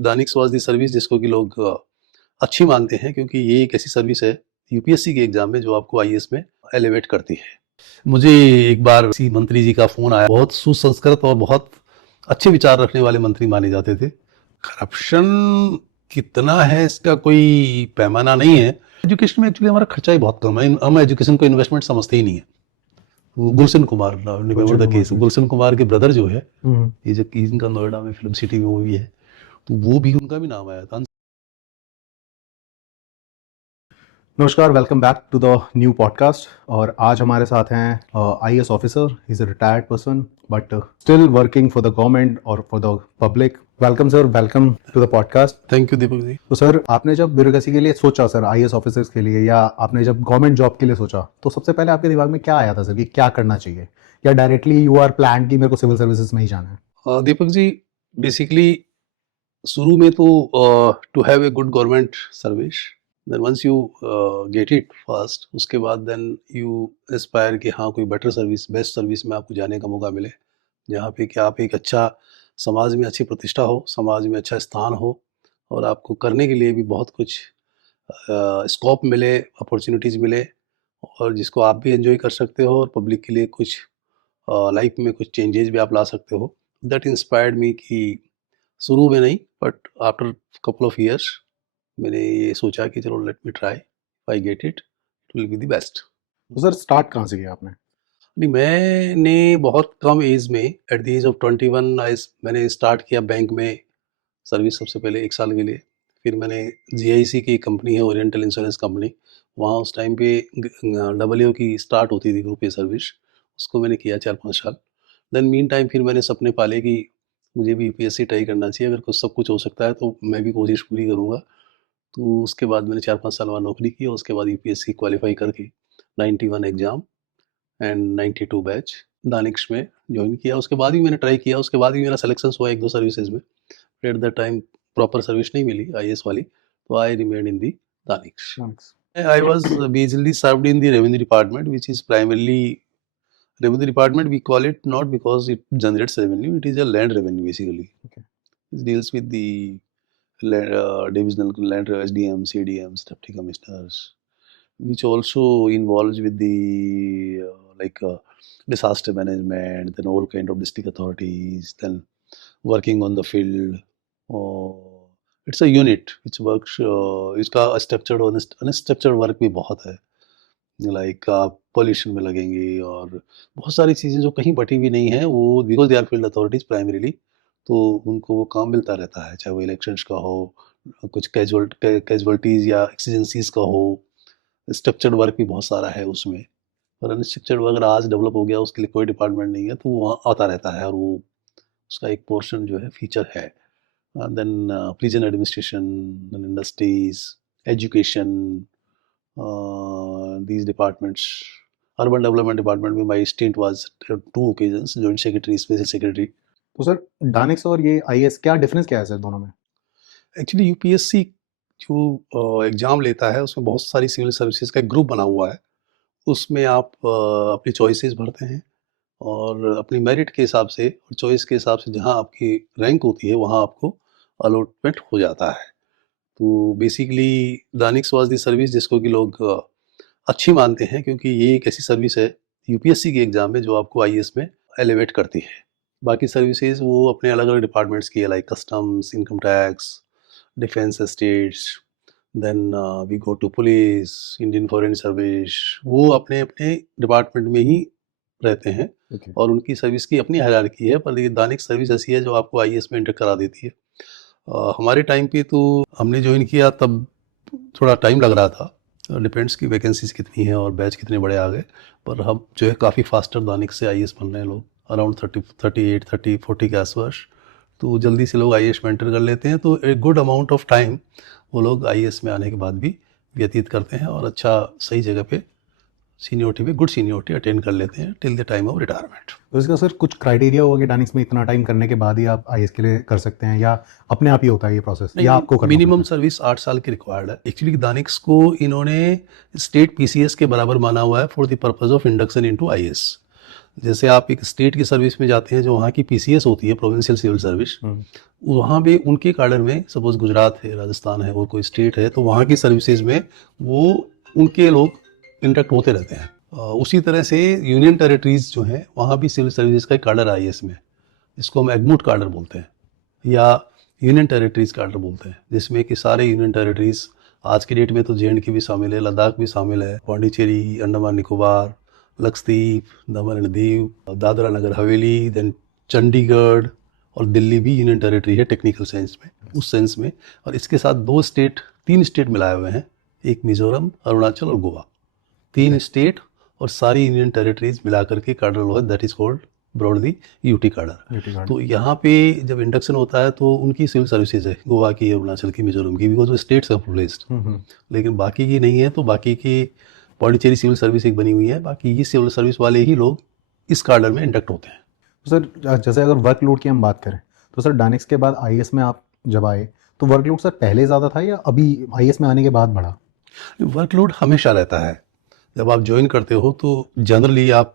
DANICS was the service जिसको कि लोग अच्छी मानते हैं, क्योंकि ये एक ऐसी सर्विस है यूपीएससी के एग्जाम में जो आपको आईएएस में एलिवेट करती है। मुझे एक बार किसी मंत्री जी का फोन आया, बहुत सुसंस्कृत और बहुत अच्छे विचार रखने वाले मंत्री माने जाते थे। करप्शन कितना है इसका कोई पैमाना नहीं है। एजुकेशन में एक्चुअली हमारा खर्चा ही बहुत कम है, हम एजुकेशन को इन्वेस्टमेंट समझते ही नहीं है। Gulshan Kumar, remember the case, Gulshan Kumar के ब्रदर जो है, ये जो इनका नोएडा में फिल्म सिटी में मूवी है, तो वो भी उनका भी नाम आया था। नमस्कार, welcome back to the new podcast. और आज हमारे साथ हैं IAS officer, he is a retired person but still working for the government और for the public. Welcome sir, welcome to the podcast. Thank you Deepak ji. तो सर, आपने जब bureaucracy के लिए सोचा सर, आईएएस ऑफिसर्स के लिए, या आपने जब गवर्नमेंट जॉब के लिए सोचा, तो सबसे पहले आपके दिमाग में क्या आया था सर कि क्या करना चाहिए, या डायरेक्टली यू आर प्लान कि मेरे को सिविल सर्विसेज में ही जाना है? दीपक जी, बेसिकली शुरू में तो to have a good government service, then once you get it first, उसके बाद देन यू एस्पायर कि हाँ कोई बेटर सर्विस, बेस्ट सर्विस में आपको जाने का मौका मिले, जहाँ पे कि आप एक अच्छा समाज में अच्छी प्रतिष्ठा हो, समाज में अच्छा स्थान हो, और आपको करने के लिए भी बहुत कुछ स्कोप मिले, अपॉर्चुनिटीज़ मिले, और जिसको आप भी एंजॉय कर सकते हो और पब्लिक के लिए कुछ लाइफ में कुछ चेंजेस भी आप ला सकते हो। दैट इंस्पायर्ड मी कि शुरू में नहीं, but after couple of years मैंने ये सोचा कि चलो let me try, I get it, it will be the best. तो सर, स्टार्ट कहाँ से किया आपने? नहीं, मैंने बहुत कम एज में, एट द एज ऑफ 21 मैंने स्टार्ट किया बैंक में सर्विस, सबसे पहले 1 साल के लिए। फिर मैंने जीआईसी की कंपनी है, ओरिएंटल इंश्योरेंस कंपनी, वहाँ उस टाइम पे डब्ल्यू की स्टार्ट होती थी ग्रुप ए सर्विस, उसको मैंने किया 4-5 साल। देन मीन टाइम फिर मैंने सपने पाले कि मुझे भी यूपीएससी ट्राई करना चाहिए, अगर कुछ सब कुछ हो सकता है तो मैं भी कोशिश पूरी करूँगा। तो उसके बाद मैंने 4-5 साल वहाँ नौकरी की, और उसके बाद यूपीएससी क्वालिफाई करके 91 एग्ज़ाम एंड 92 बैच दानिश में ज्वाइन किया। उसके बाद भी मैंने ट्राई किया, उसके बाद भी मेरा सिलेक्शन हुआ 1-2 सर्विसेज में। At the time proper service नहीं मिली आईएएस वाली, तो I remain in the Danish. I was basically served in the revenue department, which is primarily revenue department. We call it not because it generates revenue; it is a land revenue basically. Okay. It deals with the divisional land SDM, CDMs, deputy commissioners, which also involves with the disaster management, then all kind of district authorities, then working on the field. It's a unit which works. इसका structured unstructured work भी बहुत है, like आप pollution में लगेंगे और बहुत सारी चीज़ें जो कहीं बटी हुई नहीं है, वो because they are field authorities primarily, तो उनको वो काम मिलता रहता है, चाहे वो इलेक्शंस का हो, कुछ कैजुअलिटीज़ या एक्सीजेंसीज का हो। स्ट्रक्चर्ड वर्क भी बहुत सारा है उसमें, और अनस्ट्रक्चर्ड वर्क अगर आज डेवलप हो गया, उसके लिए कोई डिपार्टमेंट नहीं है, तो वो वहाँ आता रहता है, और वो उसका एक पोर्शन जो है फीचर है। then prison administration, then industries, education, these departments. Urban development department में my stint was 2 occasions, joint secretary, special secretary. तो सर, दानिश और ये आईएएस, क्या डिफरेंस क्या है सर दोनों में? एक्चुअली यूपीएससी जो एग्ज़ाम लेता है, उसमें बहुत सारी सिविल सर्विसेज का एक ग्रुप बना हुआ है। उसमें आप अपनी चॉइसेस भरते हैं, और अपनी मेरिट के हिसाब से और चॉइस के हिसाब से जहाँ आपकी रैंक होती है, वहाँ आपको अलॉटमेंट हो जाता है। तो basically Danish was the service जिसको कि लोग अच्छी मानते हैं, क्योंकि ये एक ऐसी सर्विस है यूपीएससी के एग्ज़ाम में जो आपको आईएएस में एलिवेट करती है। बाकी सर्विसेज वो अपने अलग अलग डिपार्टमेंट्स की है, like customs, income tax, defence estates, then we go to police, Indian foreign service, वो अपने अपने डिपार्टमेंट में ही रहते हैं। Okay. और उनकी सर्विस की अपनी हायरार्की है, पर ये दानिश सर्विस ऐसी है जो आपको आईएएस में एंटर करा देती है। हमारे टाइम पे तो हमने ज्वाइन किया तब थोड़ा टाइम लग रहा था, डिपेंड्स की वैकेंसीज कितनी है और बैच कितने बड़े आ गए, पर हम जो है काफ़ी फास्टर दानिश से आईएएस बन रहे हैं लोग, अराउंड 38-40 के आसपास। तो जल्दी से लोग आईएएस में एंटर कर लेते हैं, तो एक गुड अमाउंट ऑफ टाइम वो लोग आईएएस में आने के बाद भी व्यतीत करते हैं, और अच्छा सही जगह पे सीनियोरिटी पे गुड सीनियोरिटी अटेंड कर लेते हैं till the time of retirement. तो इसका सर कुछ क्राइटेरिया होगा कि दानिश में इतना टाइम करने के बाद ही आप आईएएस के लिए कर सकते हैं, या अपने आप ही होता है ये प्रोसेस, या आपको करना मिनिमम पड़ता सर्विस 8 साल की रिक्वायर्ड है। एक्चुअली दानिश को इन्होंने स्टेट पीसीएस के बराबर माना हुआ है for the purpose of induction into IAS. जैसे आप एक स्टेट की सर्विस में जाते हैं, जो वहाँ की पीसीएस होती है, प्रोविंशियल सिविल सर्विस, वहाँ पे उनके काडर में, सपोज गुजरात है, राजस्थान है, और कोई स्टेट है, तो वहाँ की सर्विसेज में वो उनके लोग इंटरेक्ट होते रहते हैं। उसी तरह से यूनियन टेरिटरीज जो हैं, वहाँ भी सिविल सर्विसेज का एक काडर आईएएस में, इसको हम एग्मूट काडर बोलते हैं या यूनियन टेरिटरीज काडर बोलते हैं, जिसमें कि सारे यूनियन टेरिटरीज, आज की डेट में तो जेएंडके भी शामिल है, लद्दाख भी शामिल है, पौंडीचेरी, अंडमान निकोबार, लक्षद्वीप, दमन एंड दीव, दादरा नगर हवेली, देन चंडीगढ़ और दिल्ली भी यूनियन टेरिटरी है टेक्निकल सेंस में, उस सेंस में। और इसके साथ तीन स्टेट मिलाए हुए हैं, एक मिजोरम, अरुणाचल और गोवा, 3 स्टेट और सारी यूनियन टेरिटरीज मिला करके काडर लो है, that is called broadly UT cadre. तो यहाँ पे जब इंडक्शन होता है तो उनकी सिविल सर्विसेज है, गोवा की, अरुणाचल की, मिजोरम की, बिकॉज वो स्टेट्स आर प्लेस्ड, लेकिन बाकी की नहीं है। तो बाकी की पौंडीचेरी सिविल सर्विस एक बनी हुई है, बाकी ये सिविल सर्विस वाले ही लोग इस काडर में इंडक्ट होते हैं। तो सर जैसे अगर वर्कलोड की हम बात करें तो सर डानिक्स के बाद आईएएस में आप जब आए तो वर्कलोड सर पहले ज़्यादा था या अभी आईएएस में आने के बाद बढ़ा? वर्कलोड हमेशा रहता है। जब आप ज्वाइन करते हो तो जनरली आप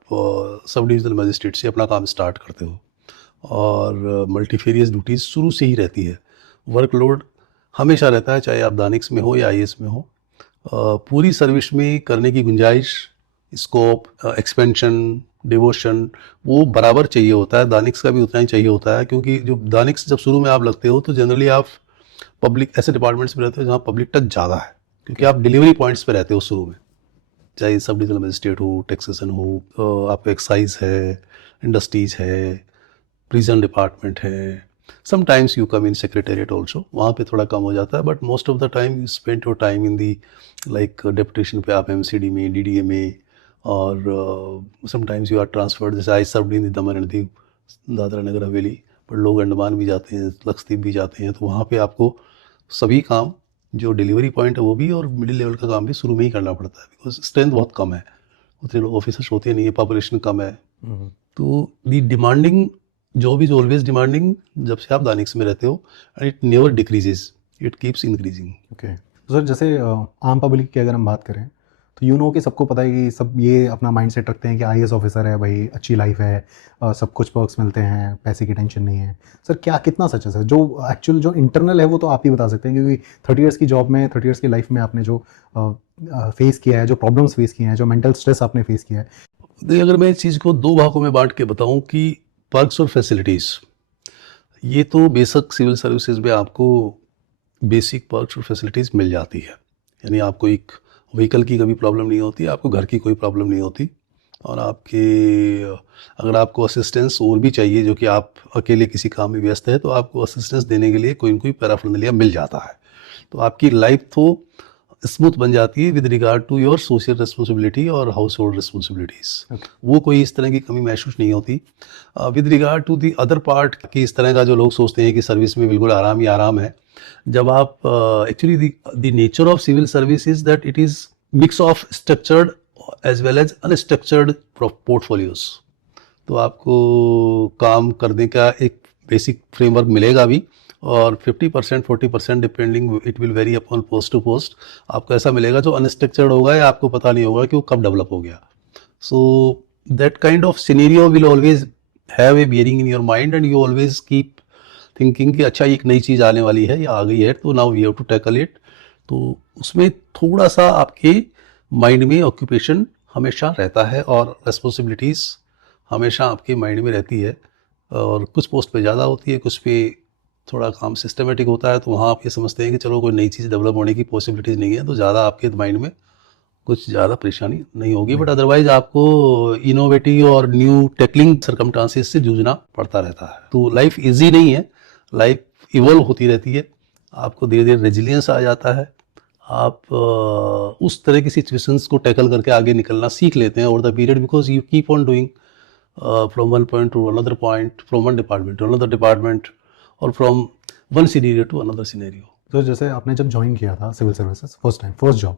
सब डिविजनल मजिस्ट्रेट से अपना काम स्टार्ट करते हो, और मल्टीफेरियस ड्यूटीज़ शुरू से ही रहती है। वर्कलोड हमेशा रहता है, चाहे आप दानिक्स में हो या आईएएस में हो। पूरी सर्विस में करने की गुंजाइश, स्कोप, एक्सपेंशन, डिवोशन, वो बराबर चाहिए होता है। दानिक्स का भी उतना ही चाहिए होता है, क्योंकि जो दानिक्स जब शुरू में आप लगते हो तो जनरली आप पब्लिक ऐसे डिपार्टमेंट्स में रहते हो जहाँ पब्लिक टच ज़्यादा है, क्योंकि आप डिलीवरी पॉइंट्स पे रहते हो शुरू में, चाहे सब डिविजनल मजिस्ट्रेट हो, टैक्सेशन हो, आपका एक्साइज है, इंडस्ट्रीज है, प्रिजन डिपार्टमेंट है। Sometimes you come in secretariat also, वहाँ पे थोड़ा कम हो जाता है, but most of the time you spend your time in the like deputation पे, आप एमसीडी में, डीडीए में, और समटाइम्स यू आर ट्रांसफर्ड, जैसे आई served in Daman and Diu, Dadra Nagar Haveli, पर लोग अंडमान भी जाते हैं, लक्षद्वीप भी जाते हैं, तो वहाँ पे आपको सभी काम, जो डिलीवरी पॉइंट है वो भी, और मिडिल लेवल का काम भी शुरू में ही करना पड़ता है, बिकॉज स्ट्रेंथ बहुत कम है, उतने लोग ऑफिसर्स होते नहीं है, पॉपुलेशन कम है। तो the demanding job is always demanding जब से आप दानिक्स में रहते हो, and it never decreases, it keeps increasing. Okay, तो सर जैसे आम पब्लिक की अगर हम बात करें तो यू नो कि सबको पता है कि सब ये अपना माइंडसेट रखते हैं कि आईएएस ऑफिसर है भाई, अच्छी लाइफ है, सब कुछ पर्क्स मिलते हैं, पैसे की टेंशन नहीं है। सर क्या कितना सच है सर? जो एक्चुअल जो इंटरनल है वो तो आप ही बता सकते हैं, क्योंकि 30 इयर्स की जॉब में, 30 इयर्स की लाइफ में आपने जो फेस किया है, जो प्रॉब्लम्स फेस किए हैं, जो मेंटल स्ट्रेस आपने फेस किया है। देखिए, अगर मैं इस चीज़ को 2 भागों में बांट के बताऊं कि पर्क्स और फैसिलिटीज़, ये तो बेसिक सिविल सर्विसेज में आपको बेसिक पर्क्स और फैसिलिटीज़ मिल जाती है, यानी आपको एक व्हीकल की कभी प्रॉब्लम नहीं होती, आपको घर की कोई प्रॉब्लम नहीं होती, और आपके अगर आपको असिस्टेंस और भी चाहिए, जो कि आप अकेले किसी काम में व्यस्त है, तो आपको असिस्टेंस देने के लिए कोई न कोई पैराफर्नालिया मिल जाता है, तो आपकी लाइफ तो स्मूथ बन जाती है with regard to your social responsibility और हाउस होल्ड रिस्पॉन्सिबिलिटीज़। वो कोई इस तरह की कमी महसूस नहीं होती। With regard to the other part कि इस तरह का जो लोग सोचते हैं कि सर्विस में बिल्कुल आराम ही आराम है, जब आप actually the nature of civil service is that it is mix of structured as well as unstructured portfolios. तो आपको काम करने का एक बेसिक फ्रेमवर्क मिलेगा भी, और 50% 40% depending, it will vary upon post to post, आपको ऐसा मिलेगा जो अनस्ट्रक्चर्ड होगा या आपको पता नहीं होगा कि वो कब डेवलप हो गया। So that kind of scenario will always have a bearing in your mind, and you always keep thinking कि अच्छा एक नई चीज़ आने वाली है या आ गई है, तो now we have to tackle it. तो उसमें थोड़ा सा आपके माइंड में ऑक्यूपेशन हमेशा रहता है, और रेस्पॉन्सिबिलिटीज़ हमेशा आपके माइंड में रहती है, और कुछ पोस्ट पे ज़्यादा होती है, कुछ पे थोड़ा काम सिस्टमेटिक होता है, तो वहाँ आप ये समझते हैं कि चलो कोई नई चीज़ डेवलप होने की पॉसिबिलिटीज़ नहीं है, तो ज़्यादा आपके माइंड में कुछ ज़्यादा परेशानी नहीं होगी, बट अदरवाइज आपको इनोवेटिव और न्यू टेकलिंग सर्कमस्टांसेस से जूझना पड़ता रहता है। तो लाइफ इजी नहीं है, लाइफ इवॉल्व होती रहती है, आपको धीरे धीरे रेजिलियंस आ जाता है, आप उस तरह की सिचुएशंस को टैकल करके आगे निकलना सीख लेते हैं over the period, because you keep on doing from one point to another point, from one department to another department, और from one scenario to another scenario. तो जैसे आपने जब ज्वाइन किया था civil services first time, first job,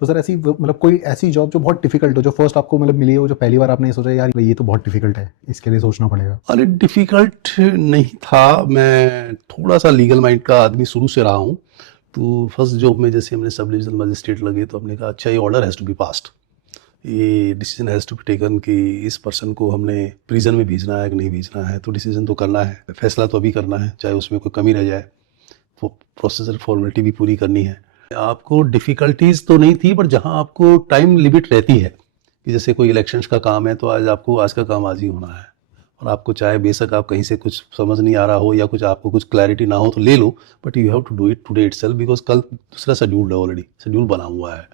तो sir ऐसी मतलब कोई ऐसी जॉब जो बहुत डिफिकल्ट हो, जो फर्स्ट आपको मतलब मिली हो, जो पहली बार आपने सोचा यार ये तो बहुत डिफिकल्ट है, इसके लिए सोचना पड़ेगा? अरे डिफ़िकल्ट नहीं था, मैं थोड़ा सा लीगल माइंड का आदमी शुरू से रहा हूँ, तो फर्स्ट जॉब में जैसे हमने सब डिविजनल मजिस्ट्रेट लगे, तो हमने कहा अच्छा ये order has to be passed, ये decision has to be taken कि इस पर्सन को हमने प्रिजन में भेजना है कि नहीं भेजना है। तो डिसीजन तो करना है, फैसला तो अभी करना है, चाहे उसमें कोई कमी रह जाए। वो प्रोसेसर फॉर्मेलिटी भी पूरी करनी है। आपको डिफ़िकल्टीज़ तो नहीं थी, बट जहाँ आपको टाइम लिमिट रहती है कि जैसे कोई इलेक्शंस का काम है तो आज आपको आज का काम आज ही होना है, और आपको चाहे बेशक आप कहीं से कुछ समझ नहीं आ रहा हो या कुछ आपको कुछ क्लैरिटी ना हो तो ले लो, but you have to do it today itself, because कल दूसरा शेड्यूल है, ऑलरेडी शेड्यूल बना हुआ है।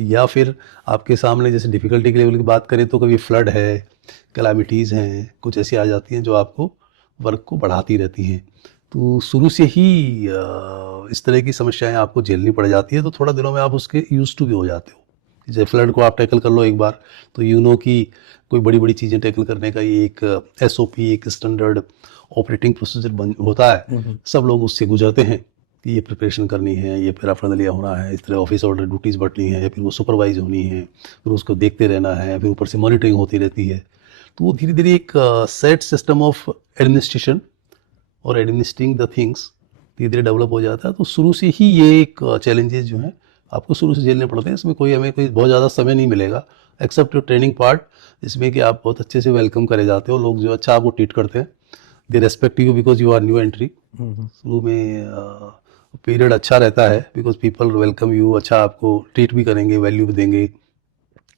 या फिर आपके सामने जैसे डिफ़िकल्टी के लेवल की बात करें तो कभी फ्लड है, कैलामिटीज़ हैं, कुछ ऐसी आ जाती हैं जो आपको वर्क को बढ़ाती रहती हैं। तो शुरू से ही इस तरह की समस्याएं आपको झेलनी पड़ जाती है, तो थोड़ा दिनों में आप उसके यूज टू भी हो जाते हो। जैसे फ्लड को आप टैकल कर लो एक बार, तो यू नो कि कोई बड़ी बड़ी चीज़ें टैकल करने का ये एक एसओपी, एक स्टैंडर्ड ऑपरेटिंग प्रोसीजर होता है। सब लोग उससे गुजरते हैं कि ये प्रिपरेशन करनी है, ये पैराफर्नालिया होना है, इस तरह ऑफिस ऑर्डर ड्यूटीज़ बटनी है, या फिर वो सुपरवाइज होनी है, फिर उसको देखते रहना है, फिर ऊपर से मॉनिटरिंग होती रहती है। तो वो धीरे धीरे एक सेट सिस्टम ऑफ एडमिनिस्ट्रेशन और एडमिनिस्ट्रिंग द थिंग्स धीरे धीरे डेवलप हो जाता है। तो शुरू से ही ये एक चैलेंजेस जो हैं आपको शुरू से झेलने पड़ते हैं। इसमें हमें कोई बहुत ज़्यादा समय नहीं मिलेगा, एक्सेप्ट योर ट्रेनिंग पार्ट, इसमें कि आप बहुत अच्छे से वेलकम करे जाते हो, लोग जो अच्छा आपको ट्रीट करते हैं, they respect you because you are new entry. शुरू में पीरियड अच्छा रहता है बिकॉज पीपल वेलकम यू, अच्छा आपको ट्रीट भी करेंगे, वैल्यू भी देंगे,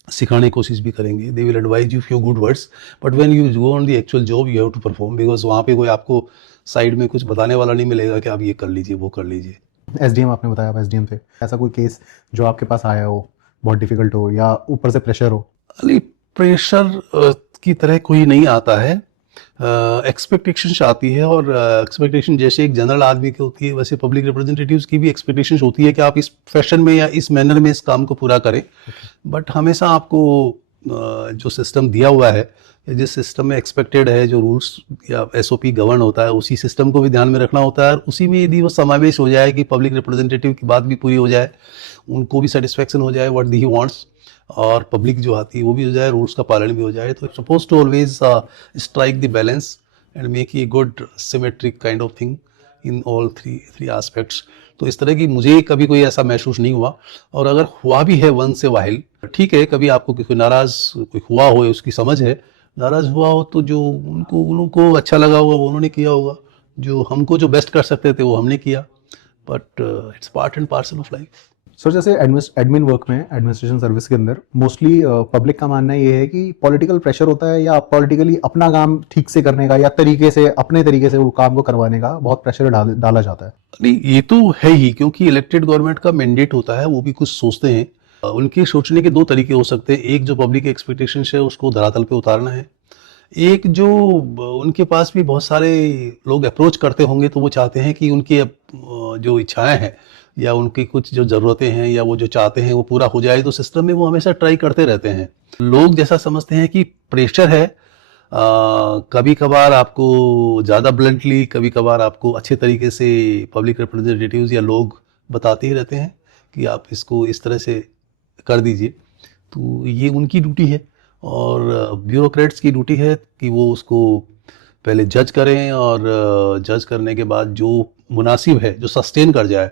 सिखाने की कोशिश भी करेंगे। They will advise you few good words, but when you go on the actual job you have to perform, because वहाँ पे कोई आपको साइड में कुछ बताने वाला नहीं मिलेगा कि आप ये कर लीजिए, वो कर लीजिए। एसडीएम आपने बताया, आप एसडीएम थे, ऐसा कोई केस जो आपके पास आया हो, बहुत डिफिकल्ट हो या ऊपर से प्रेशर हो? अली प्रेशर की तरह कोई नहीं आता है, एक्सपेक्टेशंस आती है, और एक्सपेक्टेशन जैसे एक जनरल आदमी की होती है वैसे पब्लिक रिप्रेजेंटेटिव्स की भी एक्सपेक्टेशंस होती है कि आप इस फैशन में या इस मैनर में इस काम को पूरा करें। बट हमेशा आपको जो सिस्टम दिया हुआ है या जिस सिस्टम में एक्सपेक्टेड है, जो रूल्स या एसओपी गवर्न होता है, उसी सिस्टम को भी ध्यान में रखना होता है। और उसी में यदि वो समावेश हो जाए कि पब्लिक रिप्रेजेंटेटिव की बात भी पूरी हो जाए, उनको भी सेटिस्फेक्शन हो जाए व्हाट ही वांट्स, और पब्लिक जो आती है वो भी हो जाए, रूल्स का पालन भी हो जाए, तो suppose to always strike the balance and make a good symmetric kind of thing in all three aspects. तो इस तरह की मुझे कभी कोई ऐसा महसूस नहीं हुआ, और अगर हुआ भी है वन से वाहिल, ठीक है, कभी आपको कोई नाराज कोई हुआ हो, उसकी समझ है, नाराज हुआ हो तो जो उनको अच्छा लगा होगा वो उन्होंने किया होगा, जो हमको जो बेस्ट कर सकते थे वो हमने किया, but it's part and parcel of life. Sir जैसे एडमिन वर्क में, एडमिनिस्ट्रेशन सर्विस के अंदर मोस्टली पब्लिक का मानना ये है कि पॉलिटिकल प्रेशर होता है, या पॉलिटिकली अपना काम ठीक से करने का या तरीके से, अपने तरीके से वो काम को करवाने का बहुत प्रेशर डाला जाता है। नहीं, ये तो है ही, क्योंकि इलेक्टेड गवर्नमेंट का मैंडेट होता है, वो भी कुछ सोचते हैं। उनके सोचने के दो तरीके हो सकते हैं, एक जो पब्लिक एक्सपेक्टेशंस है उसको धरातल पे उतारना है, एक जो उनके पास भी बहुत सारे लोग अप्रोच करते होंगे तो वो चाहते हैं कि उनकी जो इच्छाएं हैं या उनकी कुछ जो ज़रूरतें हैं या वो जो चाहते हैं वो पूरा हो जाए, तो सिस्टम में वो हमेशा ट्राई करते रहते हैं। लोग जैसा समझते हैं कि प्रेशर है, कभी कभार आपको ज़्यादा ब्लंटली, कभी कभार आपको अच्छे तरीके से पब्लिक रिप्रेजेंटेटिव्स या लोग बताते ही रहते हैं कि आप इसको इस तरह से कर दीजिए। तो ये उनकी ड्यूटी है, और ब्यूरोक्रेट्स की ड्यूटी है कि वो उसको पहले जज करें, और जज करने के बाद जो मुनासिब है, जो सस्टेन कर जाए,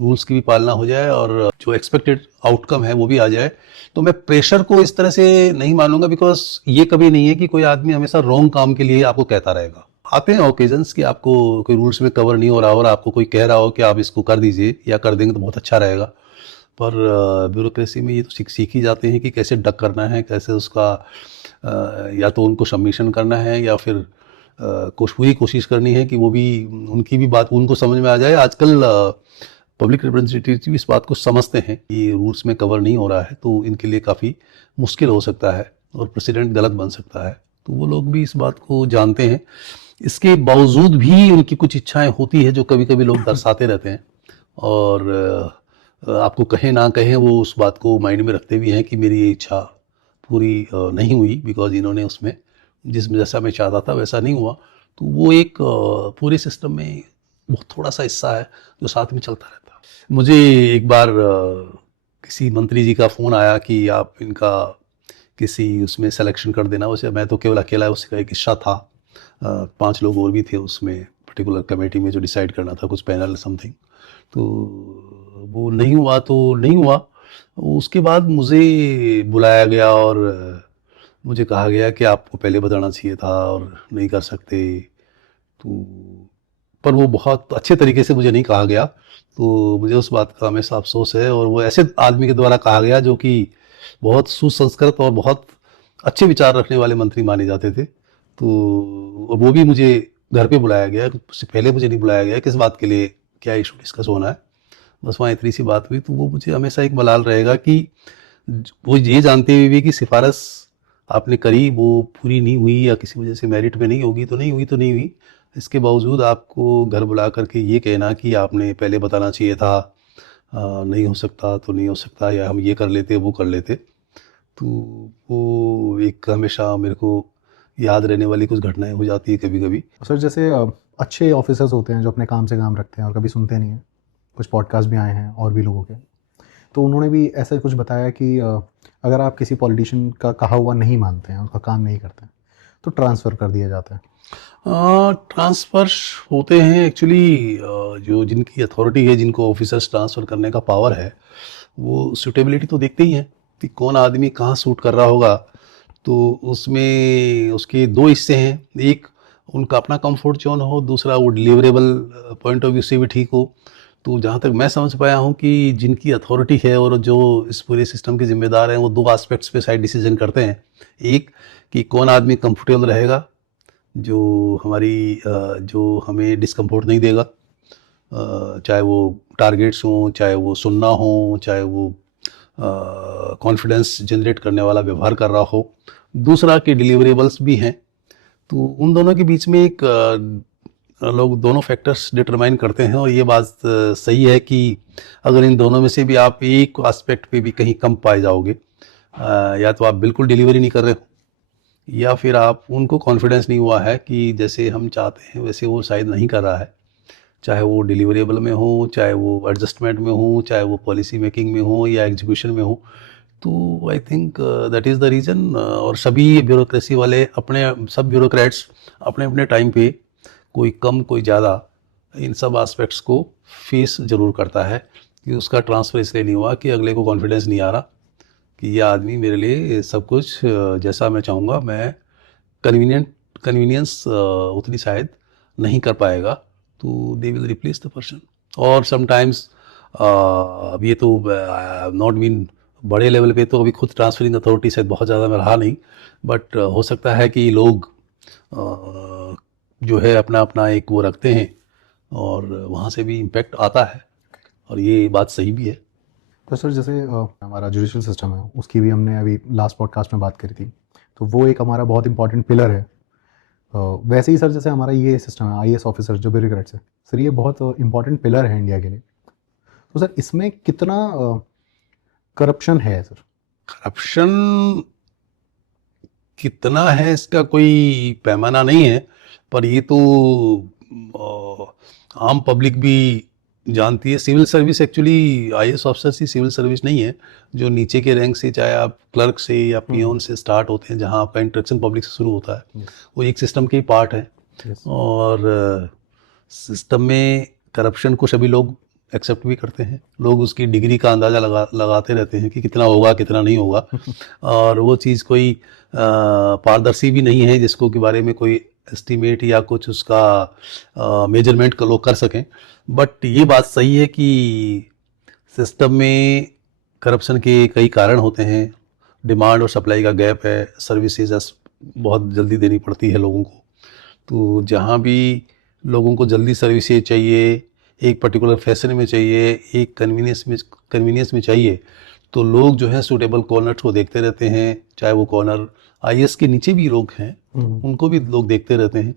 रूल्स की भी पालना हो जाए, और जो एक्सपेक्टेड आउटकम है वो भी आ जाए। तो मैं प्रेशर को इस तरह से नहीं मानूंगा, बिकॉज ये कभी नहीं है कि कोई आदमी हमेशा रॉन्ग काम के लिए आपको कहता रहेगा। आते हैं ओकेजन्स कि आपको कोई रूल्स में कवर नहीं हो रहा और आपको कोई कह रहा हो कि आप इसको कर दीजिए या कर देंगे तो बहुत अच्छा रहेगा, पर ब्यूरोक्रेसी में ये तो सीख ही जाते हैं कि कैसे डक करना है, कैसे उसका या तो उनको सबमिशन करना है या फिर पूरी कोशिश करनी है कि वो भी उनकी भी बात उनको समझ में आ जाए। आजकल पब्लिक रिप्रेजेंटेटिव इस बात को समझते हैं कि ये रूल्स में कवर नहीं हो रहा है, तो इनके लिए काफ़ी मुश्किल हो सकता है और प्रेसिडेंट गलत बन सकता है, तो वो लोग भी इस बात को जानते हैं। इसके बावजूद भी उनकी कुछ इच्छाएं होती है जो कभी कभी लोग दर्शाते रहते हैं, और आपको कहें ना कहें वो उस बात को माइंड में रखते भी हैं कि मेरी ये इच्छा पूरी नहीं हुई, बिकॉज इन्होंने उसमें जैसा मैं चाहता था वैसा नहीं हुआ। तो वो एक पूरे सिस्टम में बहुत थोड़ा सा हिस्सा है जो साथ में चलता रहता है। मुझे एक बार किसी मंत्री जी का फ़ोन आया कि आप इनका किसी उसमें सिलेक्शन कर देना। उसे मैं तो केवल अकेला उसका एक हिस्सा था, 5 लोग और भी थे उसमें पर्टिकुलर कमेटी में जो डिसाइड करना था, कुछ पैनल समथिंग। तो वो नहीं हुआ तो नहीं हुआ, उसके बाद मुझे बुलाया गया और मुझे कहा गया कि आपको पहले बताना चाहिए था और नहीं कर सकते। तो पर वो बहुत अच्छे तरीके से मुझे नहीं कहा गया, तो मुझे उस बात का हमेशा अफ़सोस है। और वो ऐसे आदमी के द्वारा कहा गया जो कि बहुत सुसंस्कृत और बहुत अच्छे विचार रखने वाले मंत्री माने जाते थे। तो और वो भी मुझे घर पे बुलाया गया, उससे पहले मुझे नहीं बुलाया गया। किस बात के लिए, क्या इशू डिस्कस होना है, बस वहाँ इतनी सी बात हुई। तो वो मुझे हमेशा एक मलाल रहेगा कि वो ये जानते हुए भी कि सिफारिश आपने करी, वो पूरी नहीं हुई या किसी वजह से मेरिट में नहीं होगी तो नहीं हुई तो नहीं हुई, इसके बावजूद आपको घर बुला करके ये कहना कि आपने पहले बताना चाहिए था, नहीं हो सकता तो नहीं हो सकता, या हम ये कर लेते वो कर लेते। तो वो एक हमेशा मेरे को याद रहने वाली कुछ घटनाएं हो जाती है कभी कभी। सर जैसे अच्छे ऑफिसर्स होते हैं जो अपने काम से काम रखते हैं और कभी सुनते नहीं हैं, कुछ पॉडकास्ट भी आए हैं और भी लोगों के, तो उन्होंने भी ऐसा कुछ बताया कि अगर आप किसी पॉलिटिशियन का कहा हुआ नहीं मानते हैं, उनका काम नहीं करते हैं, तो ट्रांसफ़र कर दिया जाता है। ट्रांसफ़र होते हैं एक्चुअली, जो जिनकी अथॉरिटी है, जिनको ऑफिसर्स ट्रांसफ़र करने का पावर है, वो सूटेबिलिटी तो देखते ही हैं कि कौन आदमी कहाँ सूट कर रहा होगा। तो उसमें उसके दो हिस्से हैं, एक उनका अपना कंफर्ट जोन हो, दूसरा वो डिलीवरेबल पॉइंट ऑफ व्यू से भी ठीक हो। तो जहाँ तक मैं समझ पाया हूँ कि जिनकी अथॉरिटी है और जो इस पूरे सिस्टम के जिम्मेदार हैं, वो दो एस्पेक्ट्स पे शायद डिसीजन करते हैं। एक कि कौन आदमी कंफर्टेबल रहेगा, जो हमें डिस्कम्फोर्ट नहीं देगा, चाहे वो टारगेट्स हों, चाहे वो सुनना हो, चाहे वो कॉन्फिडेंस जनरेट करने वाला व्यवहार कर रहा हो। दूसरा कि डिलीवरेबल्स भी हैं। तो उन दोनों के बीच में एक लोग दोनों फैक्टर्स डिटरमाइन करते हैं। और ये बात सही है कि अगर इन दोनों में से भी आप एक एस्पेक्ट पे भी कहीं कम पाए जाओगे, या तो आप बिल्कुल डिलीवरी नहीं कर रहे हो, या फिर आप उनको कॉन्फिडेंस नहीं हुआ है कि जैसे हम चाहते हैं वैसे वो शायद नहीं कर रहा है, चाहे वो डिलीवरेबल में हो, चाहे वो एडजस्टमेंट में हो, चाहे वो पॉलिसी मेकिंग में हो या एग्जीक्यूशन में हो। तो I think that is the reason. और सभी ब्यूरोक्रेसी वाले अपने, सब ब्यूरोक्रेट्स अपने अपने टाइम पे, कोई कम कोई ज़्यादा, इन सब एस्पेक्ट्स को फेस ज़रूर करता है कि उसका ट्रांसफ़र इसलिए नहीं हुआ कि अगले को कॉन्फिडेंस नहीं आ रहा कि ये आदमी मेरे लिए सब कुछ जैसा मैं चाहूँगा, मैं कन्वीनियंस उतनी शायद नहीं कर पाएगा, तो they will replace the person. और समटाइम्स अब ये तो नॉट मीन बड़े लेवल पे तो अभी खुद ट्रांसफरिंग अथॉरिटी शायद बहुत ज़्यादा में रहा नहीं, बट हो सकता है कि लोग जो है अपना अपना एक वो रखते हैं और वहाँ से भी इम्पेक्ट आता है, और ये बात सही भी है। तो सर जैसे हमारा जुडिशल सिस्टम है, उसकी भी हमने अभी लास्ट पॉडकास्ट में बात करी थी, तो वो एक हमारा बहुत इंपॉर्टेंट पिलर है। वैसे ही सर जैसे हमारा ये सिस्टम है, आईएएस ऑफिसर जो ब्यूरोक्रेट्स है, सर ये बहुत इंपॉर्टेंट पिलर है इंडिया के लिए। तो सर इसमें कितना करप्शन है सर? करप्शन कितना है इसका कोई पैमाना नहीं है, पर ये तो आम पब्लिक भी जानती है। Civil service actually IAS officer की सिविल सर्विस नहीं है, जो नीचे के रैंक से, चाहे आप क्लर्क से या पियोन से स्टार्ट होते हैं, जहां आपका इंटरेक्शन पब्लिक से शुरू होता है, वो एक सिस्टम के पार्ट है। और सिस्टम में करप्शन को सभी लोग एक्सेप्ट भी करते हैं। लोग उसकी डिग्री का अंदाज़ा लगाते रहते हैं कि कितना होगा कितना नहीं होगा। और वो चीज़ कोई पारदर्शी भी नहीं है जिसको के बारे में कोई एस्टिमेट या कुछ उसका मेजरमेंट का लोग कर सकें। बट ये बात सही है कि सिस्टम में करप्शन के कई कारण होते हैं। डिमांड और सप्लाई का गैप है, सर्विसेज बहुत जल्दी देनी पड़ती है लोगों को। तो जहाँ भी लोगों को जल्दी सर्विसेज चाहिए, एक पर्टिकुलर फैशन में चाहिए, एक कन्वीनियंस में चाहिए, तो लोग जो है सूटेबल कॉर्नर्स को देखते रहते हैं। चाहे वो कॉर्नर आईएएस के नीचे भी लोग हैं, उनको भी लोग देखते रहते हैं।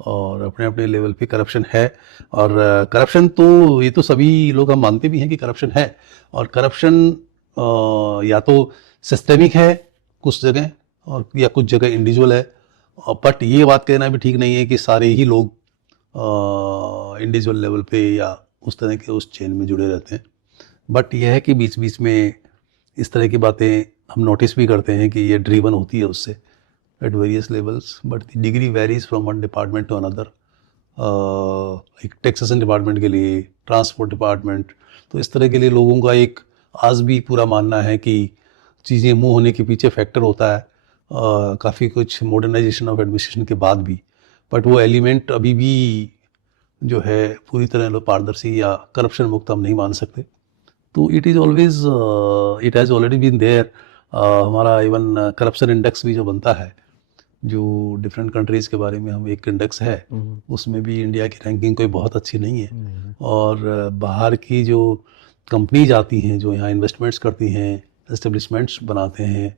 और अपने अपने लेवल पे करप्शन है। और करप्शन तो ये तो सभी लोग हम मानते भी हैं कि करप्शन है। और करप्शन या तो सिस्टेमिक है कुछ जगह, और या कुछ जगह इंडिविजुअल है। बट ये बात कहना भी ठीक नहीं है कि सारे ही लोग इंडिविजुअल लेवल पे या उस तरह के उस चेन में जुड़े रहते हैं। बट यह है कि बीच बीच में इस तरह की बातें हम नोटिस भी करते हैं कि ये ड्रीवन होती है उससे at various levels, but the degree varies from one department to another. एक टैक्सेशन डिपार्टमेंट के लिए, ट्रांसपोर्ट डिपार्टमेंट, तो इस तरह के लिए लोगों का एक आज भी पूरा मानना है कि चीज़ें मूव होने के पीछे फैक्टर होता है काफ़ी कुछ मॉडर्नाइजेशन ऑफ एडमिनिस्ट्रेशन के बाद भी, बट वो एलिमेंट अभी भी जो है पूरी तरह लोग पारदर्शी या करप्शन मुक्त हम नहीं मान सकते। तो it is always it has already been there. हमारा इवन करप्शन इंडेक्स भी जो बनता है, जो डिफरेंट कंट्रीज़ के बारे में हम एक इंडेक्स है, उसमें भी इंडिया की रैंकिंग कोई बहुत अच्छी नहीं है। और बाहर की जो कंपनीज आती हैं जो यहाँ इन्वेस्टमेंट्स करती हैं, एस्टेब्लिशमेंट्स बनाते हैं,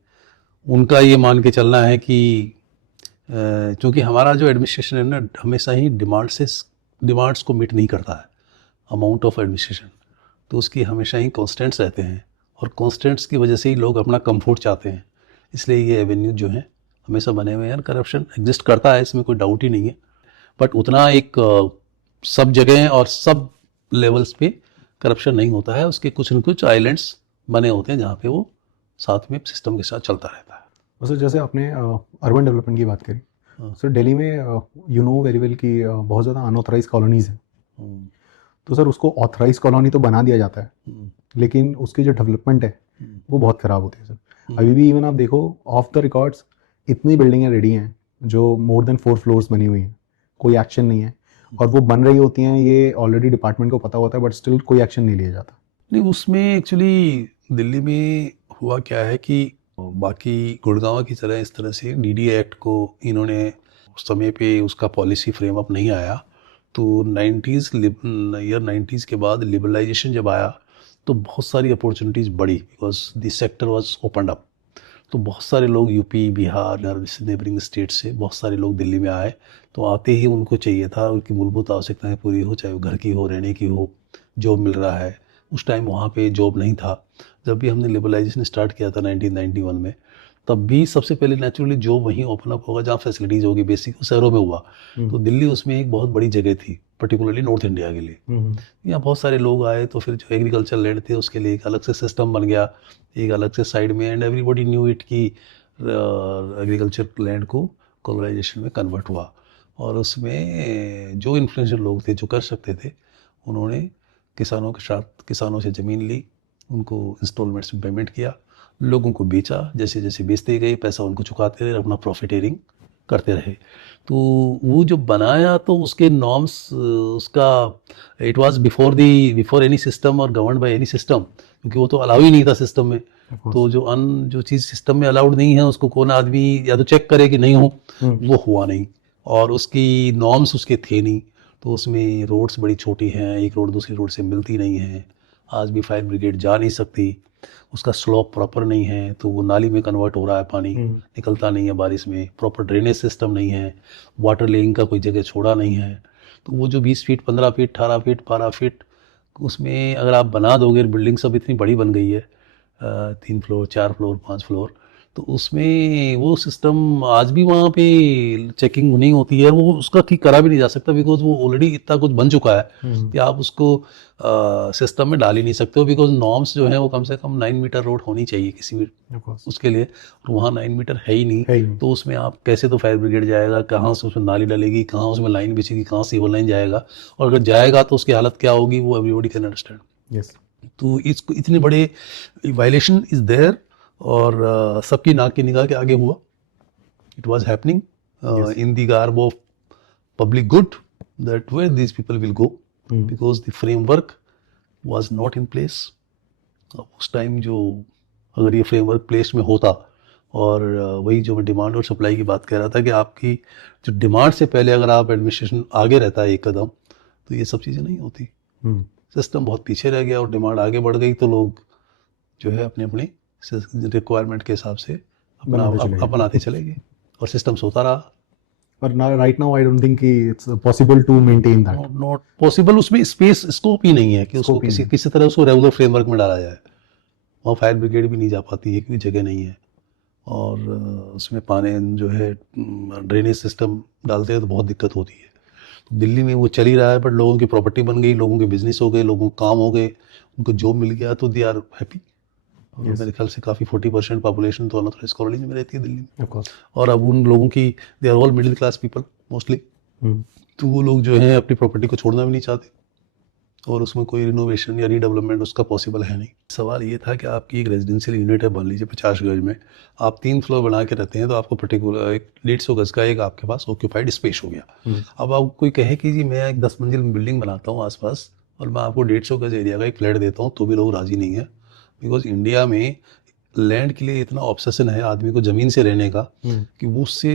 उनका ये मान के चलना है कि क्योंकि हमारा जो एडमिनिस्ट्रेशन है ना हमेशा ही डिमांड्स को मीट नहीं करता है, अमाउंट ऑफ एडमिनिस्ट्रेशन, तो उसकी हमेशा ही कॉन्स्टेंट्स रहते हैं और कॉन्स्टेंट्स की वजह से ही लोग अपना कंफर्ट चाहते हैं, इसलिए ये एवेन्यू जो है हमेशा बने हुए हैं। करप्शन एग्जिस्ट करता है, इसमें कोई डाउट ही नहीं है, बट उतना एक सब जगह और सब लेवल्स पे करप्शन नहीं होता है। उसके कुछ न कुछ आइलैंड्स बने होते हैं जहाँ पे वो साथ में सिस्टम के साथ चलता रहता है। सर जैसे आपने अर्बन डेवलपमेंट की बात करी, सर दिल्ली में यू नो वेरी वेल कि बहुत ज़्यादा अनऑथराइज कॉलोनीज़ हैं। तो सर उसको ऑथराइज कॉलोनी तो बना दिया जाता है, लेकिन उसकी जो डेवलपमेंट है वो बहुत ख़राब होती है सर। अभी भी इवन आप देखो ऑफ द रिकॉर्ड्स इतनी बिल्डिंगें रेडी हैं जो मोर देन 4 फ्लोर्स बनी हुई हैं, कोई एक्शन नहीं है, और वो बन रही होती हैं, ये ऑलरेडी डिपार्टमेंट को पता होता है, बट स्टिल कोई एक्शन नहीं लिया जाता। नहीं, उसमें एक्चुअली दिल्ली में हुआ क्या है कि बाकी गुड़गांव की तरह इस तरह से डीडी एक्ट को इन्होंने उस समय पे उसका पॉलिसी फ्रेम अप नहीं आया, तो ईयर 90s के बाद लिबरलाइजेशन जब आया तो बहुत सारी अपॉर्चुनिटीज़ बढ़ी, because the sector was opened up. तो बहुत सारे लोग यूपी, बिहार, नेबरिंग स्टेट से बहुत सारे लोग दिल्ली में आए, तो आते ही उनको चाहिए था उनकी मूलभूत आवश्यकताएं पूरी हो, चाहे वो घर की हो, रहने की हो, जॉब मिल रहा है। उस टाइम वहाँ पे जॉब नहीं था। जब भी हमने लिबरलाइजेशन स्टार्ट किया था 1991 में, तब भी सबसे पहले नेचुरली जॉब वहीं ओपन अप होगा जहाँ फैसिलिटीज़ होगी, बेसिक शहरों में हुआ। तो दिल्ली उसमें एक बहुत बड़ी जगह थी, पर्टिकुलरली नॉर्थ इंडिया के लिए। यहाँ बहुत सारे लोग आए, तो फिर जो एग्रीकल्चर लैंड थे उसके लिए एक अलग से सिस्टम बन गया, एक अलग से साइड में, एंड एवरीबॉडी न्यू इट कि एग्रीकल्चर लैंड को कॉलोनाइजेशन में कन्वर्ट हुआ। और उसमें जो इन्फ्लुएंशियल लोग थे जो कर सकते थे, उन्होंने किसानों से ज़मीन ली, उनको इंस्टॉलमेंट्स में पेमेंट किया, लोगों को बेचा, जैसे जैसे बेचते गए पैसा उनको चुकाते रहे, अपना प्रॉफिटेरिंग करते रहे। तो वो जो बनाया तो उसके नॉर्म्स, उसका it was before any system और गवर्नड बाय एनी सिस्टम, क्योंकि वो तो अलाउ ही नहीं था सिस्टम में। तो जो चीज़ सिस्टम में अलाउड नहीं है उसको कौन आदमी या तो चेक करे कि नहीं हो, वो हुआ नहीं, और उसकी नॉर्म्स उसके थे नहीं। तो उसमें रोड्स बड़ी छोटी हैं, एक रोड दूसरी रोड से मिलती नहीं है, आज भी फायर ब्रिगेड जा नहीं सकती, उसका स्लोप प्रॉपर नहीं है, तो वो नाली में कन्वर्ट हो रहा है, पानी निकलता नहीं है बारिश में, प्रॉपर ड्रेनेज सिस्टम नहीं है, वाटर लेइंग का कोई जगह छोड़ा नहीं है। तो वो जो 20 फीट, 15 फीट, 18 फीट, 12 फीट, उसमें अगर आप बना दोगे, बिल्डिंग सब इतनी बड़ी बन गई है, 3 फ्लोर, 4 फ्लोर, 5 फ्लोर, तो उसमें वो सिस्टम आज भी वहाँ पे चेकिंग नहीं होती है, वो उसका ठीक करा भी नहीं जा सकता, बिकॉज वो ऑलरेडी इतना कुछ बन चुका है कि आप उसको सिस्टम में डाल ही नहीं सकते हो, बिकॉज नॉर्म्स जो है वो कम से कम 9 मीटर रोड होनी चाहिए किसी भी उसके लिए, और वहाँ 9 मीटर है ही नहीं। तो उसमें आप कैसे, तो फायर ब्रिगेड जाएगा, कहाँ से उसमें नाली डलेगी, कहाँ उसमें लाइन बिछेगी, कहाँ सिविल लाइन जाएगा, और अगर जाएगा तो उसकी हालत क्या होगी, वो एवरीबॉडी कैन अंडरस्टैंड। तो इसको इतने बड़े वायलेशन इज देयर, और सबकी नाक की निगाह के आगे हुआ। It was happening in the garb of public good, that where these people will go, because the framework was not in place. उस टाइम जो अगर ये फ्रेमवर्क प्लेस में होता, और वही जो मैं डिमांड और सप्लाई की बात कह रहा था कि आपकी जो डिमांड से पहले अगर आप एडमिनिस्ट्रेशन आगे रहता है एक कदम, तो ये सब चीज़ें नहीं होती। सिस्टम बहुत पीछे रह गया और डिमांड आगे बढ़ गई, तो लोग जो है अपने अपने रिक्वायरमेंट के हिसाब से अपनाते चले गए और सिस्टम सोता रहा। पर right now I don't think कि it's possible to maintain that, not possible. उसमें स्पेस, स्कोप ही नहीं है कि उसको किसी तरह उसको रेगुलर फ्रेमवर्क में डाला जाए। वहाँ फायर ब्रिगेड भी नहीं जा पाती है क्योंकि जगह नहीं है, और उसमें पानी जो है ड्रेनेज सिस्टम डालते हैं तो बहुत दिक्कत होती है। तो दिल्ली में वो चल ही रहा है, बट लोगों की प्रॉपर्टी बन गई, लोगों के बिजनेस हो गए, लोगों को काम हो गए, उनको जॉब मिल गया, तो दे आर हैप्पी। मेरे ख्याल से काफ़ी 40% पॉपुलेशन तो अनऑथराइज्ड कॉलोनी में रहती है दिल्ली में, और अब उन लोगों की, they are all middle class people mostly, तो वो लोग जो हैं अपनी प्रॉपर्टी को छोड़ना भी नहीं चाहते, और उसमें कोई रिनोवेशन या रीडेवलपमेंट उसका पॉसिबल है नहीं। सवाल ये था कि आपकी एक रेजिडेंशियल यूनिट है, मान लीजिए 50 गज में, आप 3 फ्लोर बना के रहते हैं, तो आपको पर्टिकुलर एक 150 गज का एक आपके पास ऑक्यूपाइड स्पेस हो गया। अब आप कोई कहे कि जी मैं एक 10 मंजिल बिल्डिंग बनाता हूँ आसपास और मैं आपको 150 गज एरिया का एक फ्लैट देता हूँ, तो भी लोग राजी नहीं है। बिकॉज इंडिया में लैंड के लिए इतना ऑब्सेशन है आदमी को ज़मीन से रहने का कि वो उससे